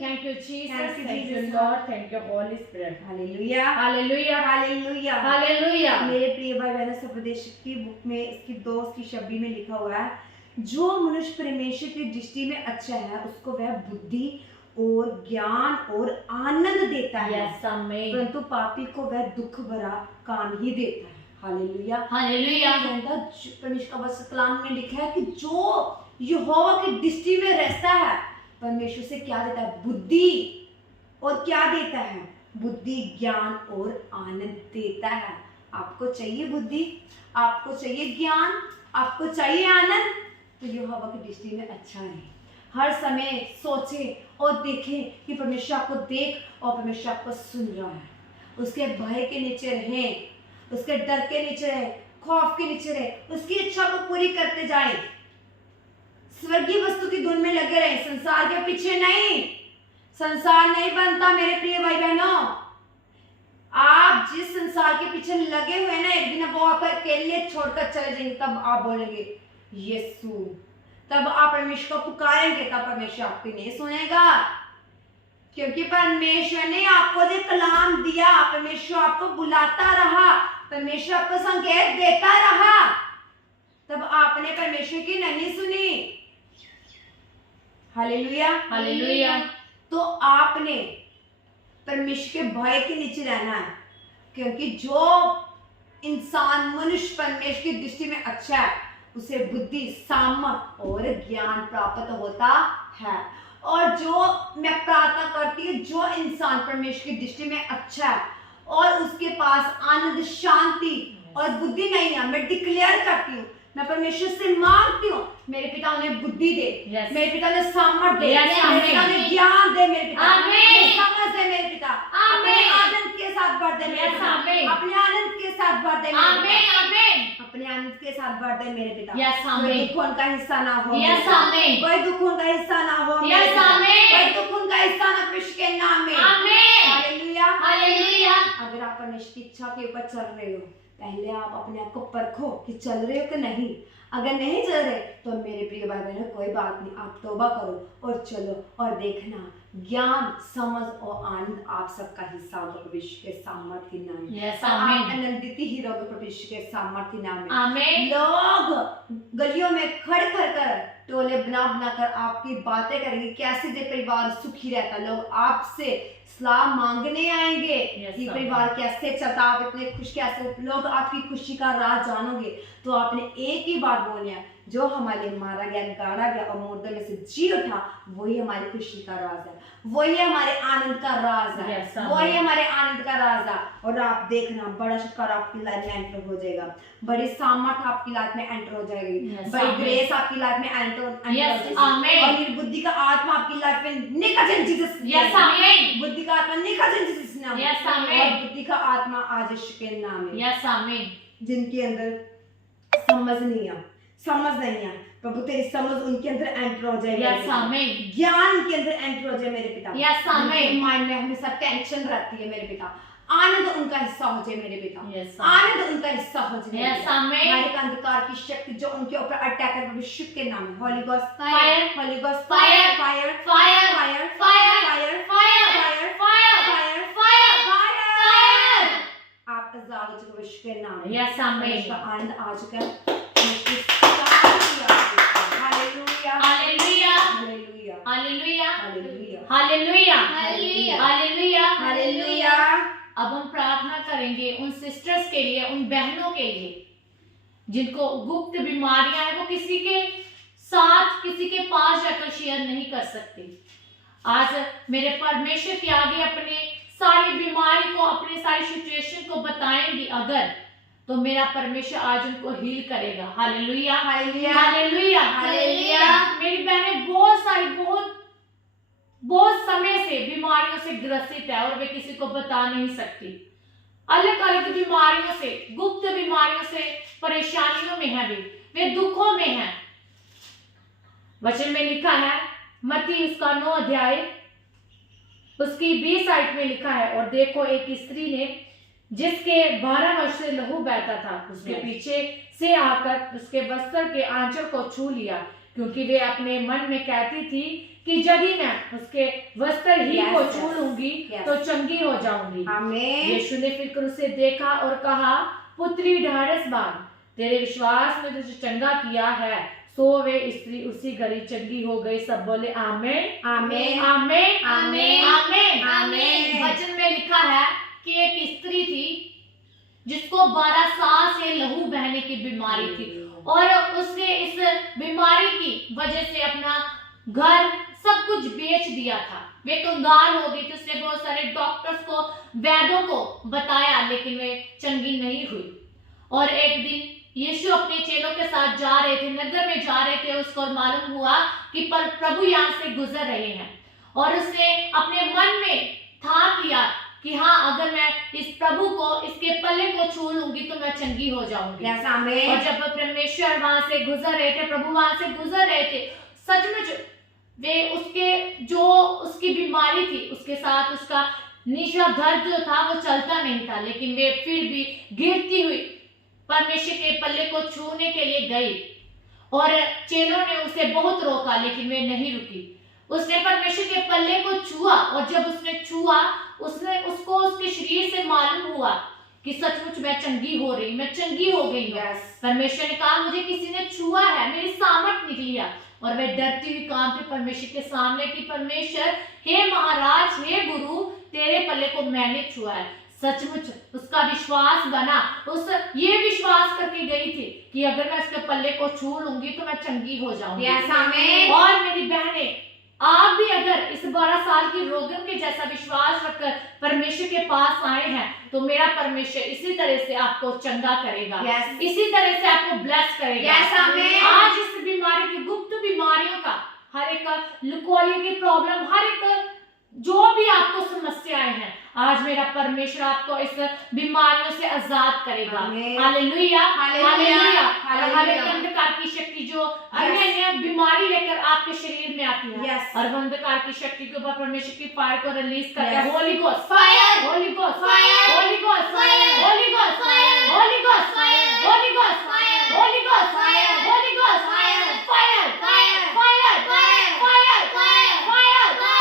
Thank you Thank Jesus, you, thank you Jesus. Lord, thank you Holi spirit. Hallelujah, hallelujah, hallelujah, hallelujah. मेरे प्रिय भाई बहनों, सपदेश की बुक में इसकी 2 की 26 में लिखा हुआ है, जो मनुष्य परमेश्वर की दृष्टि में अच्छा है उसको वह बुद्धि और ज्ञान और आनंद देता है, यस, आमीन, परंतु पापी को वह दुख भरा काम ही देता है। हालेलुया, हालेलुया, परमेश्वर का वचन कलाम में लिखा है कि जो यहोवा की दृष्टि में रहता है परमेश्वर से क्या देता है? बुद्धि, और क्या देता है? बुद्धि, ज्ञान और आनंद देता है। आपको चाहिए बुद्धि, आपको चाहिए ज्ञान, आपको चाहिए आनंद, तो यहोवा की दृष्टि में अच्छा रहे। हर समय सोचे और देखें कि परमेश्वर आपको देख और परमेश्वर आपको सुन रहा है। उसके भय के नीचे रहें, उसके डर के नीचे रहें, खौफ के नीचे रहें, उसकी इच्छा को पूरी करते जाएं, स्वर्गीय वस्तु की धुन में लगे रहें, संसार के पीछे नहीं। संसार नहीं बनता मेरे प्रिय भाई बहनों। आप जिस संसार के पीछे लगे हुए ना, एक दिन वो आपको अकेले छोड़कर चले जाएंगे, तब आप बोलेंगे यीशु, तब आप परमेश्वर को पुकारेंगे, तब परमेश्वर आपकी नहीं सुनेगा, क्योंकि परमेश्वर ने आपको जो कलाम दिया, परमेश्वर आपको बुलाता रहा, परमेश्वर आपको संकेत देता रहा, तब आपने परमेश्वर की नहीं सुनी। Hallelujah, hallelujah. तो आपने परमेश्वर के भय के नीचे रहना है, क्योंकि जो इंसान, मनुष्य परमेश्वर की दृष्टि में अच्छा है उसे बुद्धि, सामर्थ और ज्ञान प्राप्त होता है। और जो मैं प्रार्थना करती हूँ, जो इंसान परमेश्वर की दृष्टि में अच्छा है और उसके पास आनंद, शांति और बुद्धि नहीं है, मैं डिक्लेयर करती हूँ, मैं परमेश्वर से मांगती हूँ, मेरे पिता उन्हें बुद्धि दे, Yes. मेरे पिता ने सामर्थ दे, Yes, मेरे पिता ने ज्ञान दे, मेरे पिता Amen. समझ दे, मेरे पिता अपने Amen. आनंद के साथ भर दे, मेरे Yes, पिता Amen. अपने आनंद के साथ भर दे, मेरे आमीन, पिता आमीन, अपने आनंद के साथ भर दे, मेरे पिता। Yes, कोई Amen. दुख उनका हिस्सा ना हो, Yes, मेरे पिता। Amen. कोई दुख उनका हिस्सा ना हो, मेरे Yes, पिता। Amen. कोई दुख उनका हिस्सा ना, परमेश्वर के नाम में। आमीन, हालेलुया। हालेलुया। अगर आप परमेश्वर की इच्छा के ऊपर चल रहे हो, पहले आप अपने आप को परखो कि चल रहे हो कि नहीं। अगर नहीं चल रहे तो मेरे प्रिय भाई बहनों, कोई बात नहीं, आप तौबा करो और चलो, और देखना ज्ञान, समझ और आनंद आप सबका हिस्सा होगा प्रभु यीशु के सामर्थ्य नाम में। यस आप आमीन आनंदित ही रहोगे प्रभु यीशु के सामर्थ्य नाम में। आमीन लोग गलियों में खड़ खड़ कर, टोले बना बना कर आपकी बातें करेंगे, कैसे ये परिवार सुखी रहता। लोग आपसे सलाह मांगने आएंगे Yes, कि sir. परिवार कैसे चलता, आप इतने खुश कैसे। लोग आपकी खुशी का राज जानोगे तो आपने एक ही बात बोलनी है, जो हमारे मारा गया, गाड़ा गया और मुर्दों में से जी उठा, वही हमारी खुशी का राज है, वही हमारे आनंद का राज है। Yes, sir. वही हमारे आनंद का राज है। और आप देखना, बड़ा शुक्र आपकी लाइफ में एंटर हो जाएगा, बड़ी सामर्थ आपकी लाइफ में एंटर हो जाएगी, Yes, बड़ी amen. ग्रेस आपकी लाइफ में एंटर हो Yes, जाएगी, amen. और निर्बुद्धि का आत्मा आपकी लाइफ में निकल जाए जीसस के यस नाम में। आमीन बुद्धि का आत्मा निकल जाए जीसस के नाम में। Yes, amen. और बुद्धि का आत्मा आज यीशु के नाम में। यस आमीन जिनके अंदर समझ नहीं है, प्रभु तेरी समझ उनके अंदर एंटर हो जाए। यस आमीन ज्ञान उनके अंदर एंटर हो जाए मेरे पिता। यस आमीन माइंड में हमेशा टेंशन रहती है मेरे पिता, आनंद उनका हिस्सा हो जाए मेरे पिता। यस आनंद उनका हिस्सा हो जाए मेरे यस पिता। आमीन हर एक अंधकार की शक्ति जो उनके ऊपर अटैक कर, प्रभु यीशु के नाम में Holi ghost Fire. Holi ghost Fire. Fire fire fire fire fire fire fire fire fire आप आजाद हो चुके यीशु के नाम में। यस आमीन परमेश्वर का आनंद आ चुका है। Hallelujah hallelujah hallelujah hallelujah hallelujah hallelujah hallelujah. Hallelujah hallelujah. अब हम प्रार्थना करेंगे उन सिस्टर्स के लिए, उन बहनों के लिए जिनको गुप्त बीमारियां हैं, वो किसी के साथ, किसी के पास जाकर शेयर नहीं कर सकते। आज मेरे परमेश्वर के आगे अपने सारी बीमारी को, अपने सारी सिचुएशन को बताएंगी अगर, तो मेरा परमेश्वर आज उनको हील करेगा। Hallelujah hallelujah hallelujah hallelujah. मेरी बहनें बहुत सारी, बहुत समय से बीमारियों से ग्रसित है और वे किसी को बता नहीं सकती। अलग अलग बीमारियों से, गुप्त बीमारियों से परेशानियों में है, वे दुखों में हैं। वचन में लिखा है, मत्ती उसका 9 अध्याय उसकी 20 आयत में लिखा है, और देखो एक स्त्री ने जिसके 12 वर्ष से लहू बहता था, उसके पीछे से आकर उसके वस्त्र के आंचल को छू लिया, क्योंकि वे अपने मन में कहती थी कि यदि मैं उसके वस्त्र ही को छू लूंगी तो चंगी हो जाऊंगी। आमीन। यीशु ने फिर उसे देखा और कहा, पुत्री ढाढ़स बांध, तेरे विश्वास ने तुझे चंगा किया है। सो वे स्त्री उसी घड़ी चंगी हो गई। सब बोले आमीन आमीन आमीन आमीन आमीन आमीन। वचन में लिखा है कि एक स्त्री थी जिसको 12 साल से लहू बहने की बीमारी थी, और उसने इस बीमारी की वजह से अपना घर सब कुछ बेच दिया था। वे कंगाल हो गई थी। उसने बहुत सारे डॉक्टर्स को, वैद्यों को बताया, लेकिन वे चंगी नहीं हुई। और एक दिन यीशु अपने चेलों के साथ जा रहे थे, नगर में जा रहे थे, उसको मालूम हुआ कि प्रभु यहाँ से गुजर रहे हैं, और उसने अपने मन में ठान लिया कि हाँ, अगर मैं इस प्रभु को, इसके पल्ले को छू लूंगी तो मैं चंगी हो जाऊंगी। यस आमीन। और जब परमेश्वर वहां से गुजर रहे थे, प्रभु वहां से गुजर रहे थे, सचमुच वे उसकी बीमारी थी, उसके साथ उसका निशा दर्द जो था वो चलता नहीं था, लेकिन वे फिर भी गिरती हुई परमेश्वर के पल्ले को छूने के लिए गई, और चेलों ने उसे बहुत रोका, लेकिन वे नहीं रुकी। उसने परमेश्वर के पल्ले को छुआ, और जब उसने छुआ, उसको उसके शरीर से मालूम हुआ कि सचमुच मैं चंगी हो रही, मैं चंगी हो गई। परमेश्वर ने कहा, मुझे किसी ने छुआ है, मेरी सामर्थ निकली है। और वह डरती हुई कांपती परमेश्वर के सामने कि परमेश्वर, हे महाराज, हे गुरु, तेरे पल्ले को मैंने छुआ है। सचमुच उसका विश्वास बना, उस ये विश्वास करके गई थी कि अगर मैं उसके पल्ले को छू लूंगी तो मैं चंगी हो जाऊंगी। यस आमीन। और मेरी बहनें, आप भी अगर इस 12 साल की रोगन के जैसा विश्वास रखकर परमेश्वर के पास आए हैं, तो मेरा परमेश्वर इसी तरह से आपको चंगा करेगा। Yes. इसी तरह से आपको ब्लेस करेगा। Yes, amen. आज इस बीमारी की, गुप्त बीमारियों का, हर एक लुकोरिया की प्रॉब्लम, हर एक जो भी आपको समस्याएं हैं, आज मेरा परमेश्वर आपको इस बीमारियों से आजाद करेगा। आमीन। Hallelujah, hallelujah, hallelujah. और हर एक हालेलुया। अंधकार की शक्ति जो अन्य अन्य बीमारी लेकर आपके शरीर में आती है, Yes. और अंधकार की शक्ति के ऊपर परमेश्वर की फायर को रिलीज करता है। Yes. Holi ghost Fire. Holi ghost Fire. Holi ghost Fire. Holi ghost Fire. Holi ghost Fire. Holi ghost Fire. Holi ghost Fire. Holi ghost Fire. Fire Fire. Fire Fire. Fire Fire. Fire Fire. Fire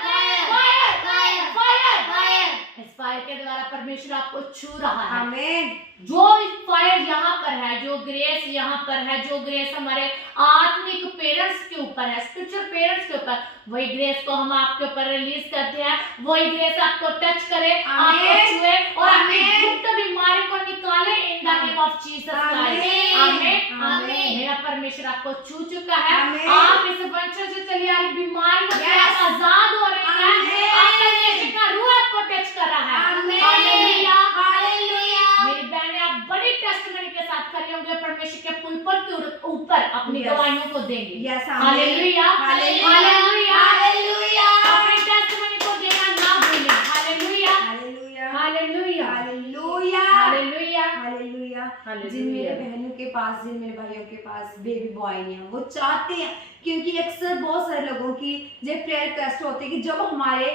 Fire. Fire Fire. Fire Fire. इस fire के द्वारा परमेश्वर आपको छू रहा है। आमीन। जो फायर यहाँ पर है, जो ग्रेस यहाँ पर है, जो ग्रेस हमारे आत्मिक पेरेंट्स के ऊपर है, स्पिरिचुअल पेरेंट्स के ऊपर, वही ग्रेस को हम आपके ऊपर रिलीज करते हैं। वही ग्रेस आपको टच करे, आपको छुए और आपकी आमीन। गुप्त बीमारी को निकाले in the name of Jesus Christ. आमीन। आमीन। आमीन। मेरा परमेश्वर आपको छू चुका है। आमीन। आप इस वंशज से चली आ रही बीमारियों से Yes. आप आजाद हो रहे हैं। आमीन। आपका परमेश्वर का रूह आपको टच कर रहा है। आमीन। हालेलुया। हालेलुया। मेरी बहनें, आप बड़ी टेस्टमनी के साथ खड़े होंगे, परमेश्वर के पुलपट के ऊपर अपनी Yes. गवाहियों को देंगे। Yes, amen. Hallelujah, hallelujah. Hallelujah. Hallelujah. अपनी टेस्टमनी को देना ना भूलें। Hallelujah, hallelujah. Hallelujah, hallelujah. Hallelujah, hallelujah. Hallelujah. जिन मेरे बहनों के पास, जिन मेरे भाइयों के पास बेबी बॉय नहीं है, वो चाहते हैं, क्योंकि अक्सर बहुत सारे लोगों की जो प्रेयर रिक्वेस्ट होती है कि जब हमारे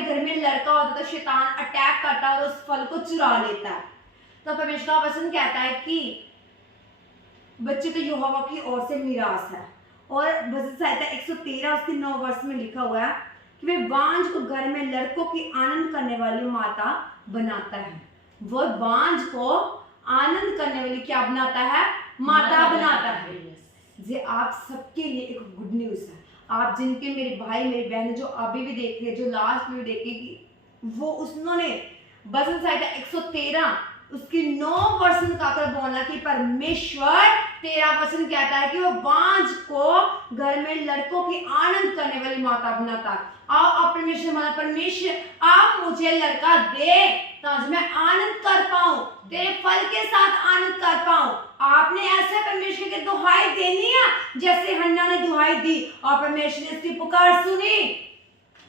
घर में लड़का होता तो शैतान अटैक करता है और उस फल को चुरा लेता है। तो परमेश्वर का वचन कहता है कि बच्चे तो यहोवा की ओर से मिरास है, और भजन संहिता 113 उसके 9 वर्ष में लिखा हुआ है कि वे बांझ को घर में लड़कों की आनंद करने वाली माता बनाता है। वो बांझ को आनंद करने वाली क्या बनाता है? माता बनाता है। ये आप सबके लिए एक गुड न्यूज़ है। आप जिनके मेरे भाई मेरी बहन जो अभी भी देख रहे हैं, जो लास्ट में भी देखे कि वो उन्होंने भजन संहिता 113 उसकी 9 वचन का बोला कि परमेश्वर तेरा वचन कहता है कि वो बांझ को घर में लड़कों की आनंद करने वाली माता बनाता है। आओ परमेश्वर, हमारा परमेश्वर आप मुझे लड़का दे ताकि मैं आनंद कर पाऊं, तेरे फल के साथ आनंद कर पाऊं। आपने ऐसे परमेश्वर की दुहाई देनी है जैसे हन्ना ने दुहाई दी और परमेश्वर ने इसकी पुकार सुनी।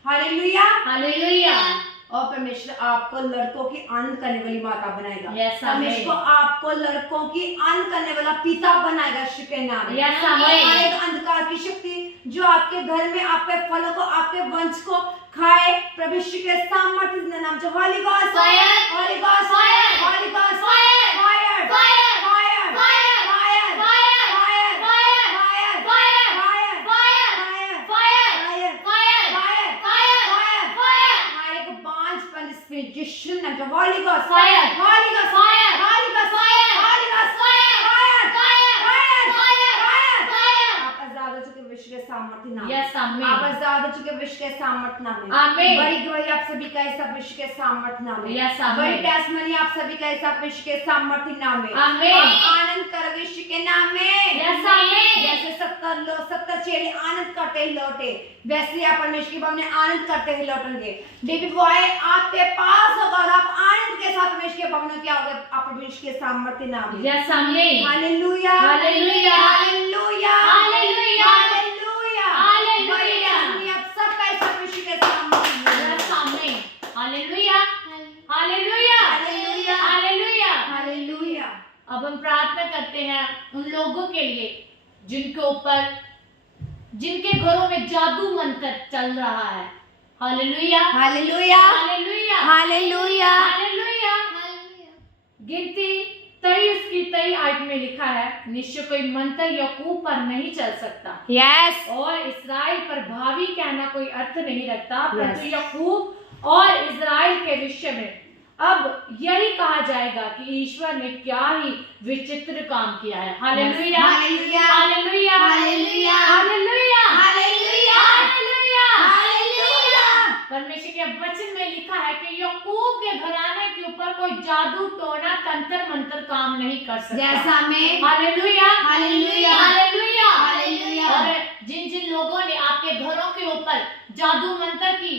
Hallelujah, hallelujah. और परमेश्वर आपको लड़कों की आनंद करने वाली माता बनाएगा। Yes, परमेश्वर आपको लड़कों की आनंद करने वाला पिता बनाएगा यीशु के नाम में। Yes, हर एक अंधकार की शक्ति जो आपके घर में आपके फलों को, आपके वंश को खाए, प्रभु यीशु के सामर्थ्य के नाम से Holi God Fire. Holi God Fire. Holi God Fire. Fire Fire. Fire Fire. Fire Fire. Fire Fire. Fire Fire. Fire Fire. Fire Fire. Fire Fire. Fire Fire. Fire. हमारे को 5 स्पिरिट यीशु नाम से Holi God Fire. Holi God Fire. Holi God Fire. Holi God Fire. Fire Fire. Fire Fire. Fire. आप आजाद हो चुके विश्व के सामर्थ्य नाम Yes, amen. आप आजाद हो चुके विश्व के सामर्थ्य नाम में। Amen. बड़ी गवाही आप सभी का इस विश्व के सामर्थ्य नाम में। Yes, amen. बड़ी टेस्टमनी आप सभी का इस विश्व के सामर्थ्य नाम में। Amen. आप आनंद करो विश्व के नाम में। Yes, amen. जैसे 70 चेहरे आनंद करते ही लौटे, वैसे आप परमेश्वर की भवन में आनंद करते ही लौटेंगे। बेबी बॉय आपके पास होगा और आप आनंद के साथ परमेश्वर के भवन में क्या होगा? आप परमेश्वर के सामर्थ्य नाम में। Yes, amen. Hallelujah hallelujah. Hallelujah hallelujah. Hallelujah hallelujah. आप सबका इस परमेश्वर के सामर्थ्य नाम Yes, में। amen. Hallelujah. Hallelujah. Hallelujah Hallelujah. Hallelujah. अब हम प्रार्थना करते हैं उन लोगों के लिए जिनके ऊपर, जिनके घरों में जादू मंत्र चल रहा है। Hallelujah, hallelujah hallelujah, hallelujah hallelujah. गिनती 23 की 23 आयत में लिखा है, निश्चय कोई मंत्र याकूब पर नहीं चल सकता यस और इस्राएल पर भावी कहना कोई अर्थ नहीं रखता, परंतु Yes. याकूब और इस्राएल के विषय में अब यही कहा जाएगा कि ईश्वर ने क्या ही विचित्र काम किया है। Hallelujah, hallelujah hallelujah, hallelujah hallelujah, hallelujah hallelujah. Hallelujah. परमेश्वर के वचन में लिखा है कि याकूब के घराने के ऊपर कोई जादू टोना तंत्र मंत्र काम नहीं कर सकता। जैसा में हालेलुया, हालेलुया हालेलुया, हालेलुया। और जिन जिन लोगों ने आपके घरों के ऊपर जादू मंत्र की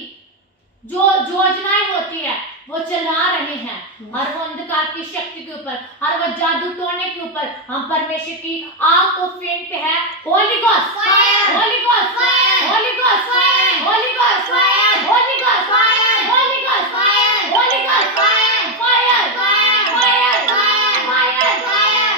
जो योजनाएं होती है, वो चला रहे हैं, हर वो अंधकार की शक्ति के ऊपर, हर वो जादू टोने के ऊपर हम परमेश्वर की आग को फेंकते हैं। Holi ghost fire, Holi ghost fire, Holi ghost fire, Holi ghost fire, Holi ghost fire, Holi ghost fire, Holi ghost fire, fire fire fire fire fire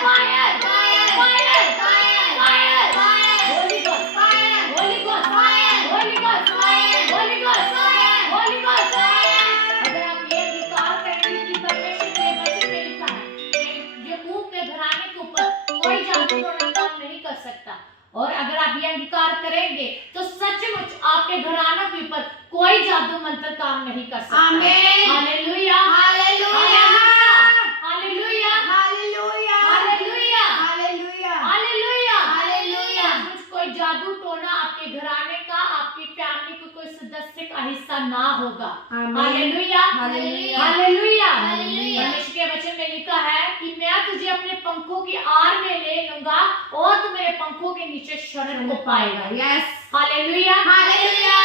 fire fire fire, Holi ghost fire, Holi ghost fire, Holi ghost fire, Holi ghost fire, Holi ghost fire. अगर आप ये विचार करेंगे कि परमेश्वर के वचन में लिखा है कि याकूब के घराने के ऊपर कोई जादू टोना काम नहीं कर सकता, और अगर आप ये अंगीकार करेंगे तो सचमुच आपके घरानों के ऊपर कोई जादू मंत्र काम नहीं कर सकता। आमीन, hallelujah, hallelujah, hallelujah, hallelujah, hallelujah, hallelujah, hallelujah, hallelujah. सचमुच कोई जादू टोना आपके घराने का, आपकी फैमिली को कोई सदस्य का हिस्सा ना होगा। आमीन, हालेलुया, हालेलुया, हालेलुया। हालेलुया। परमेश्वर के वचन में लिखा है कि मैं तुझे अपने पंखों की आड़ में ले लूंगा और तू मेरे पंखों के नीचे शरण को पाएगा। Yes, hallelujah, hallelujah.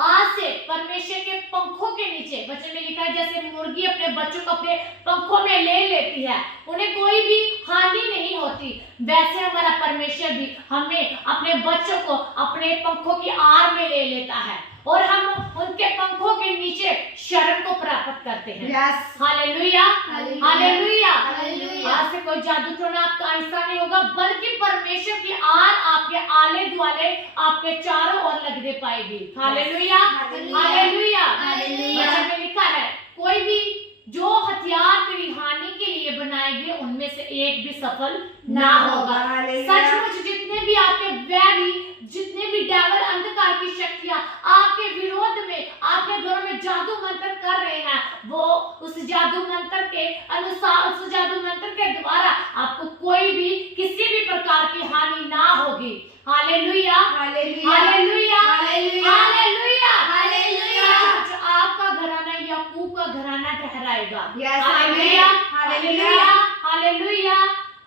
आज से परमेश्वर के पंखों के नीचे, वचन में लिखा है जैसे मुर्गी अपने बच्चों को अपने पंखों में ले लेती है, उन्हें कोई भी हानि नहीं होती, वैसे हमारा परमेश्वर भी हमें अपने बच्चों को अपने पंखों की आड़ में ले लेता है और हम उनके पंखों के नीचे शरण को प्राप्त करते हैं। Yes, hallelujah, hallelujah, hallelujah. Hallelujah. आज से कोई जादू टोना आपका हिस्सा नहीं होगा, बल्कि परमेश्वर की आड़ आपके आले दुआले आपके चारों ओर लगने पाएगी। Hallelujah, hallelujah, hallelujah. हालेलुया। वचन में लिखा है कोई भी जो हथियार तेरी हानि के लिए बनाए गए उनमें से एक भी सफल ना होगा। हालेलुया। सचमुच जितने भी आपके वैरी, जितने भी डेविल अंधकार की शक्तियां आपके विरोध में, आपके घरों में जादू मंत्र कर रहे हैं, वो उस जादू मंत्र के अनुसार, उस जादू मंत्र के द्वारा आपको कोई भी किसी भी प्रकार की हानि ना होगी। Hallelujah, hallelujah, hallelujah, hallelujah, hallelujah, hallelujah. सचमुच आपका घराना याकूब का घराना ठहराएगा। Yes, hallelujah, amen. Hallelujah, hallelujah,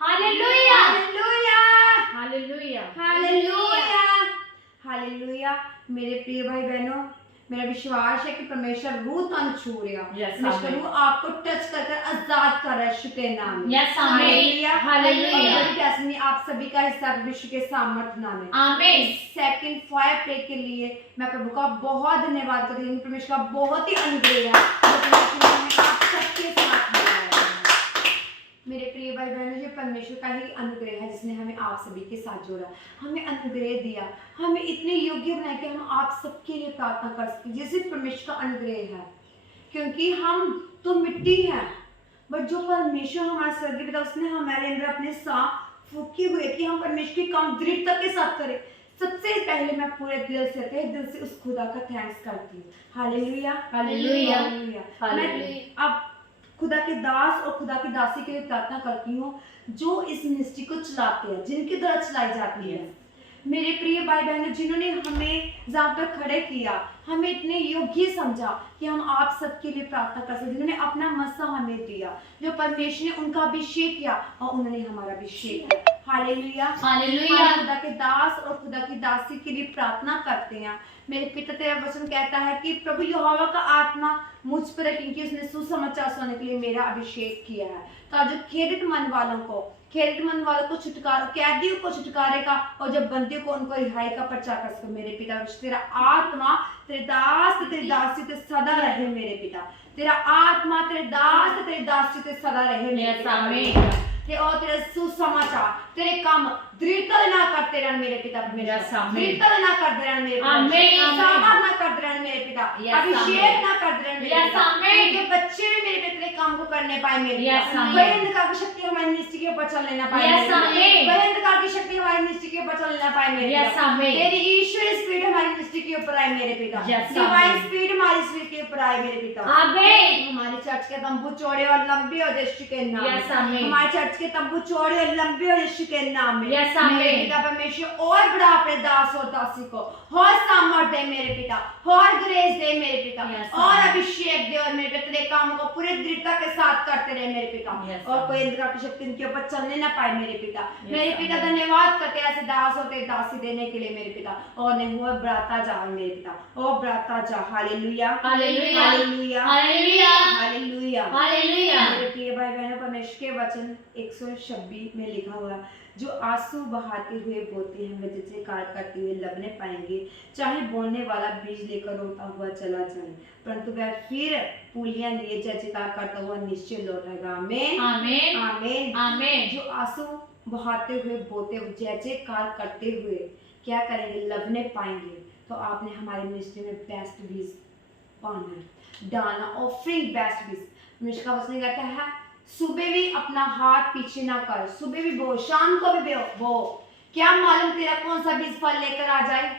hallelujah, hallelujah, hallelujah, hallelujah, hallelujah. मेरे प्रिय भाई बहनों, मेरा विश्वास है कि परमेश्वर रूह तन छू रहा है। Yes, परमेश्वर amen. रूह आपको टच कर आजाद कर रहा है यीशु के नाम में। Yes, amen. Hallelujah, hallelujah. और कैसे नहीं, आप सभी का हिस्सा विश्व के सामर्थ नाम है। आमीन। सेकंड फायर प्ले के लिए मैं प्रभु का बहुत धन्यवाद करती हूँ। परमेश्वर का बहुत ही अनुग्रह है जो परमेश्वर ने आप सबके साथ दिया है। मेरे प्रिय भाई बहनों, ये परमेश्वर का ही अनुग्रह है जिसने हमें आप सभी के साथ जोड़ा, हमें अनुग्रह दिया, हमें इतने योग्य बनाया कि हम आप सबके लिए प्रार्थना कर सकें, जैसे परमेश्वर का अनुग्रह है। क्योंकि हम तो मिट्टी हैं, बट जो परमेश्वर हमारे स्वर्गीय पिता उसने हमारे अंदर अपने सांप फूके हुए कि हम परमेश्वर के काम दृढ़ता के साथ करें। सबसे पहले मैं पूरे दिल से, तहे दिल से उस खुदा का थैंक्स करती हूँ। Hallelujah, hallelujah, hallelujah. हालेलुया। मैं अब खुदा के दास और खुदा की दासी के लिए प्रार्थना करती हूँ जो इस मिनिस्ट्री को चलाते हैं, जिनके द्वारा चलाई जाती है। मेरे प्रिय भाई बहनों, जिन्होंने हमें जहाँ पर खड़े किया, हमें इतने योग्य समझा कि हम आप सबके लिए प्रार्थना कर सकते, जिन्होंने अपना मसा हमें दिया, जो परमेश्वर ने उनका अभिषेक किया और उन्होंने हमारा अभिषेक किया। Hallelujah, hallelujah. हम खुदा के दास और खुदा की दासी के लिए प्रार्थना करते हैं। मेरे पिता तेरा वचन कहता है कि प्रभु यहोवा का आत्मा मुझ पर है, क्योंकि उसने सुसमाचार सुनाने के लिए मेरा अभिषेक किया है। तो जो खेदित मन वालों को छुटकारा, कैदियों को छुटकारे का और जब बंदियों को उनको रिहाई का प्रचार कर सको। मेरे पिता तेरा आत्मा तेरे दास तेरी दासी ते सदा रहे। मेरे पिता तेरा आत्मा तेरे दास तेरी दासी ते सदा रहे। मेरे पिता और तेरे सुसमाचार, तेरे काम दृढ़ता ना करते रहना मेरे पिता। दृढ़ता ना करते रहना मेरे पिता, सामर्थ ना करते रहना मेरे पिता, अभिषेक ना करते रहना मेरे पिता। जो बच्चे भी मेरे पिता काम को करने पाए मेरे पिता, कोई अंधकार की शक्ति हमारी मिनिस्ट्री के ऊपर चल लेना पाए, कोई अंधकार की शक्ति हमारी मिनिस्ट्री के ऊपर चल लेना पाए मेरे पिता। तेरी ईश्वरीय स्पीड हमारी मिनिस्ट्री के ऊपर आए मेरे पिता, डिवाइन स्पीड हमारी स्पीड के ऊपर आए मेरे पिता। हमारे चर्च के तंबू चौड़े और लंबे हो यीशु के नाम में। हमारे चर्च के तंबू चौड़े और लंबे हो यीशु के नाम में। मेरे पिता परमेश्वर और बढ़ा अपने दास और दासी को, और सामर्थ दे मेरे पिता, और ग्रेस दे मेरे पिता, और अभिषेक दे और मेरे पिता तेरे काम को पूरे दृढ़ता के के साथ करते रहे मेरे पिता, Yes, और कोई अंधकार की शक्ति इनके ऊपर चलने ना पाए मेरे पिता। मेरे पिता धन्यवाद करते ऐसे दास होते दासी देने के लिए मेरे पिता, और नहीं हुआ बढ़ाता जा मेरे पिता, और बढ़ाता जा। Hallelujah, hallelujah, hallelujah, hallelujah, hallelujah. Hallelujah. मेरे प्रिय भाई बहनों, परमेश्वर के वचन 126 में लिखा हुआ है, जो आंसू बहाते हुए बोते हैं वे जैसे कार करते हुए लबने पाएंगे, चाहे बोलने वाला बीज लेकर रोता हुआ चला जाए, परंतु वह फिर पुलियां लिए जयकार करता हुआ निश्चय लौटेगा। आमीन, आमीन, आमीन, आमीन। जो आंसू बहाते हुए बोते हुए जयकार करते हुए क्या करेंगे, लबने पाएंगे। तो आपने हमारे मिनिस्ट्री में बेस्ट बीज पाना है, डालना, ऑफरिंग बेस्ट बीज। मिनिस्ट्री का वचन कहता है, सुबह भी अपना हाथ पीछे ना कर, सुबह भी बो, शाम को भी बो, क्या मालूम तेरा कौन सा बीज फल लेकर आ जाए।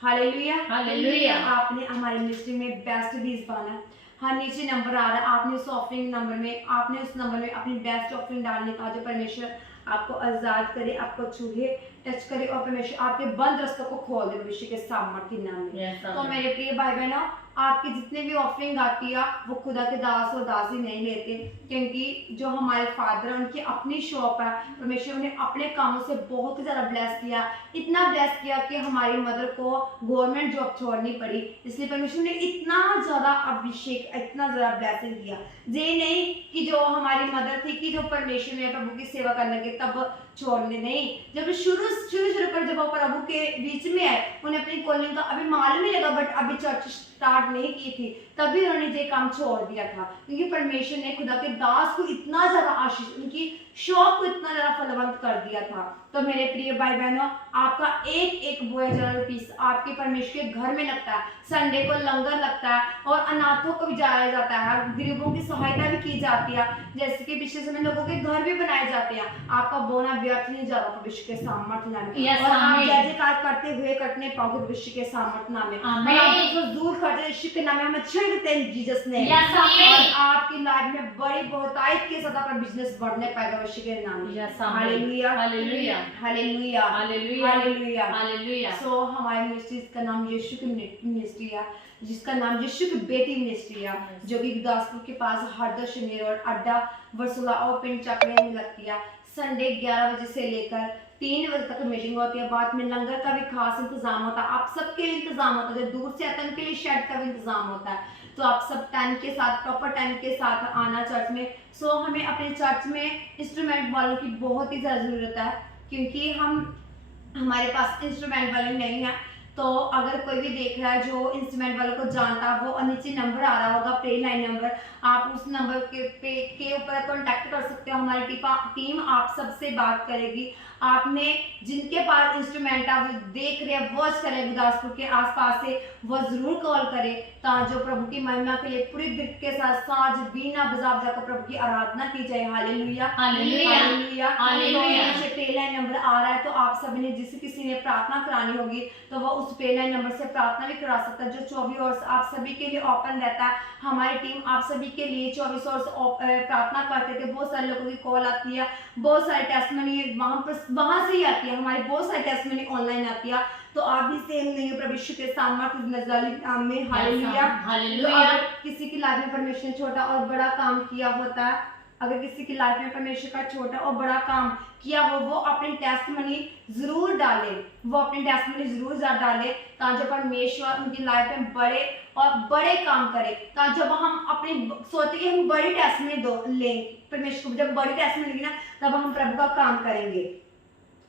Hallelujah, hallelujah. आपने हमारे मिनिस्ट्री में बेस्ट बीज पाना। हाँ, नीचे नंबर आ रहा है, आपने उस ऑफरिंग नंबर में, आपने उस नंबर में अपनी बेस्ट ऑफरिंग डालने का, जो परमेश्वर आपको आजाद करे, आपको छूहे, टच करे, और परमेश्वर आपके बंद रास्तों को खोल दे भविष्य के सामर्थ्य नाम में। तो मेरे प्रिय भाई बहनों, आपकी जितने भी ऑफरिंग आती है वो खुदा के दास और दासी नहीं लेते, क्योंकि जो हमारे फादर हैं उनकी अपनी शॉप है। परमेश्वर ने अपने कामों से बहुत ही ज़्यादा ब्लेस किया, इतना ब्लेस किया कि हमारी मदर को गवर्नमेंट जॉब छोड़नी पड़ी, इसलिए परमेश्वर ने इतना ज़्यादा अभिषेक, इतना ज़्यादा ब्लेसिंग किया। ये नहीं कि जो हमारी मदर थी कि जो परमेश्वर ने प्रभु की सेवा करने के तब छोड़ने, नहीं, जब शुरू पर जब वो प्रभु के बीच में आए, उन्हें अपनी कॉलिंग का अभी मालूम ही लगा, बट अभी चर्च स्टार्ट नहीं की थी, तभी उन्होंने ये काम छोड़ दिया था, क्योंकि परमेश्वर ने खुदा के दास को इतना ज्यादा आशीष, उनकी शौक को इतना ज्यादा फलवंत कर दिया था। तो मेरे प्रिय भाई बहनों, आपका एक एक बोया जरा पीस आपके परमेश्वर के घर में लगता है, संडे को लंगर लगता है, और अनाथों को भी जाया जाता है, गरीबों की सहायता भी की जाती है, जैसे कि पिछले समय लोगों के घर भी बनाए जाते हैं। आपका बोना व्यर्थ नहीं जा रहा भविष्य के सामर्थ्य नाम में, और आप जय जयकार करते हुए कटने पाओगे भविष्य के सामर्थ्य नाम में। दूर करते यीशु के नाम में हम छिड़कते हैं जीसस ने, और आपकी लाइफ में बड़ी बहुतायत के साथ अपना बिजनेस बढ़ने पाएगा भविष्य के नाम में। Hallelujah, hallelujah, hallelujah, hallelujah, hallelujah, hallelujah. So हमारी मिनिस्ट्री का नाम यीशु की मिनिस्ट्री है, जिसका नाम यीशु की बेटी मिनिस्ट्री है, जो कि गुरदासपुर के पास हरदर्श रोड अड्डा वर्सुला और पिंड चक्रे में लगती है। संडे 11 बजे से लेकर 3 बजे तक मीटिंग होती है। बाद में लंगर का भी खास इंतजाम होता है, आप सबके लिए इंतजाम होता है, जो दूर से आते हैं उनके लिए शेड का भी इंतजाम होता है। तो आप सब टाइम के साथ, प्रॉपर टाइम के साथ आना चर्च में। सो हमें अपने चर्च में इंस्ट्रूमेंट वालों की बहुत ही ज़्यादा ज़रूरत है, क्योंकि हमारे पास इंस्ट्रूमेंट वाले नहीं है। तो अगर कोई भी देख रहा है जो इंस्ट्रूमेंट वालों को जानता है, वो नीचे नंबर आ रहा होगा, प्रे लाइन नंबर, आप उस नंबर के ऊपर कांटेक्ट कर सकते हो। हमारी टीम आप सबसे बात करेगी। आपने जिनके पास इंस्ट्रूमेंट है, वो देख रहे हैं, वॉच करें गुरदासपुर के आसपास से, वो जरूर कॉल करें, ताकि जो प्रभु की महिमा के लिए पूरी दिल के साथ साज बीना बजा बजा कर प्रभु की आराधना की जाए। Hallelujah, hallelujah, hallelujah, hallelujah. तो प्रे लाइन नंबर आ रहा है, तो आप सभी ने जिस किसी ने प्रार्थना करानी होगी तो वो उस प्रे लाइन नंबर से प्रार्थना भी करा सकता है, जो 24 आवर्स आप सभी के लिए ओपन रहता है। हमारी टीम आप सभी के लिए 24 आवर्स प्रार्थना करते थे। बहुत सारे लोगों की कॉल आती है, बहुत सारे टेस्टमनी वहां से ही आती है, हमारी बहुत सारी टेस्टमनी ऑनलाइन आती है। तो आप भी सेम नहीं है प्रभु के सामर्थ्य नजराली नाम में। Hallelujah, hallelujah. किसी की लाइफ में परमेश्वर ने छोटा और बड़ा काम किया होता है, अगर किसी की लाइफ में परमेश्वर का छोटा और बड़ा काम किया हो, वो अपनी टेस्टमनी जरूर डाले, वो अपनी टेस्टमनी जरूर डाले, ताकि परमेश्वर उनकी लाइफ में बड़े और बड़े काम करे। ताकि जब हम अपनी सोचे कि हम बड़ी टेस्टमनी लें, परमेश्वर को जब बड़ी टेस्टमनी लेंगे ना, तब हम प्रभु का काम करेंगे।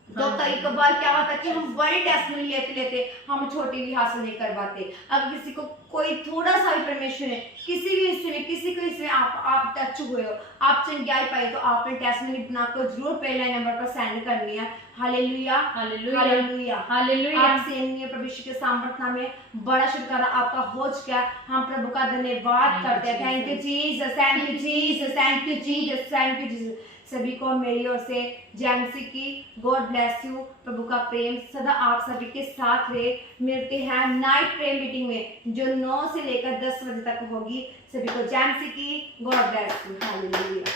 तो कई बार क्या होता है कि हम बड़ी टेस्टमनी लेते हम छोटी भी हासिल नहीं कर पाते। अगर किसी को कोई थोड़ा सा भी परमेश्वर है, किसी भी हिस्से में, किसी को इसमें आप टच हुए हो, आप चंगाई पाए, तो आपने टेस्टमनी बनाकर जरूर पे लाइन नंबर पर सेंड करनी है। Hallelujah, hallelujah, hallelujah. आप सेम नहीं है प्रभु के सामर्थ्य में बड़ा शुक्राना आपका हो चुका है। हम प्रभु का धन्यवाद करते हैं। Thank you Jesus, thank you Jesus, thank you Jesus, thank you Jesus. सभी को मेरी ओर से जैमसी की गॉड ब्लेस यू। प्रभु का प्रेम सदा आप सभी के साथ रहे। मिलते हैं नाइट प्रेयर मीटिंग में, जो 9 से लेकर 10 बजे तक होगी। सभी को जैमसी की गॉड ब्लेस यू। हालेलुया।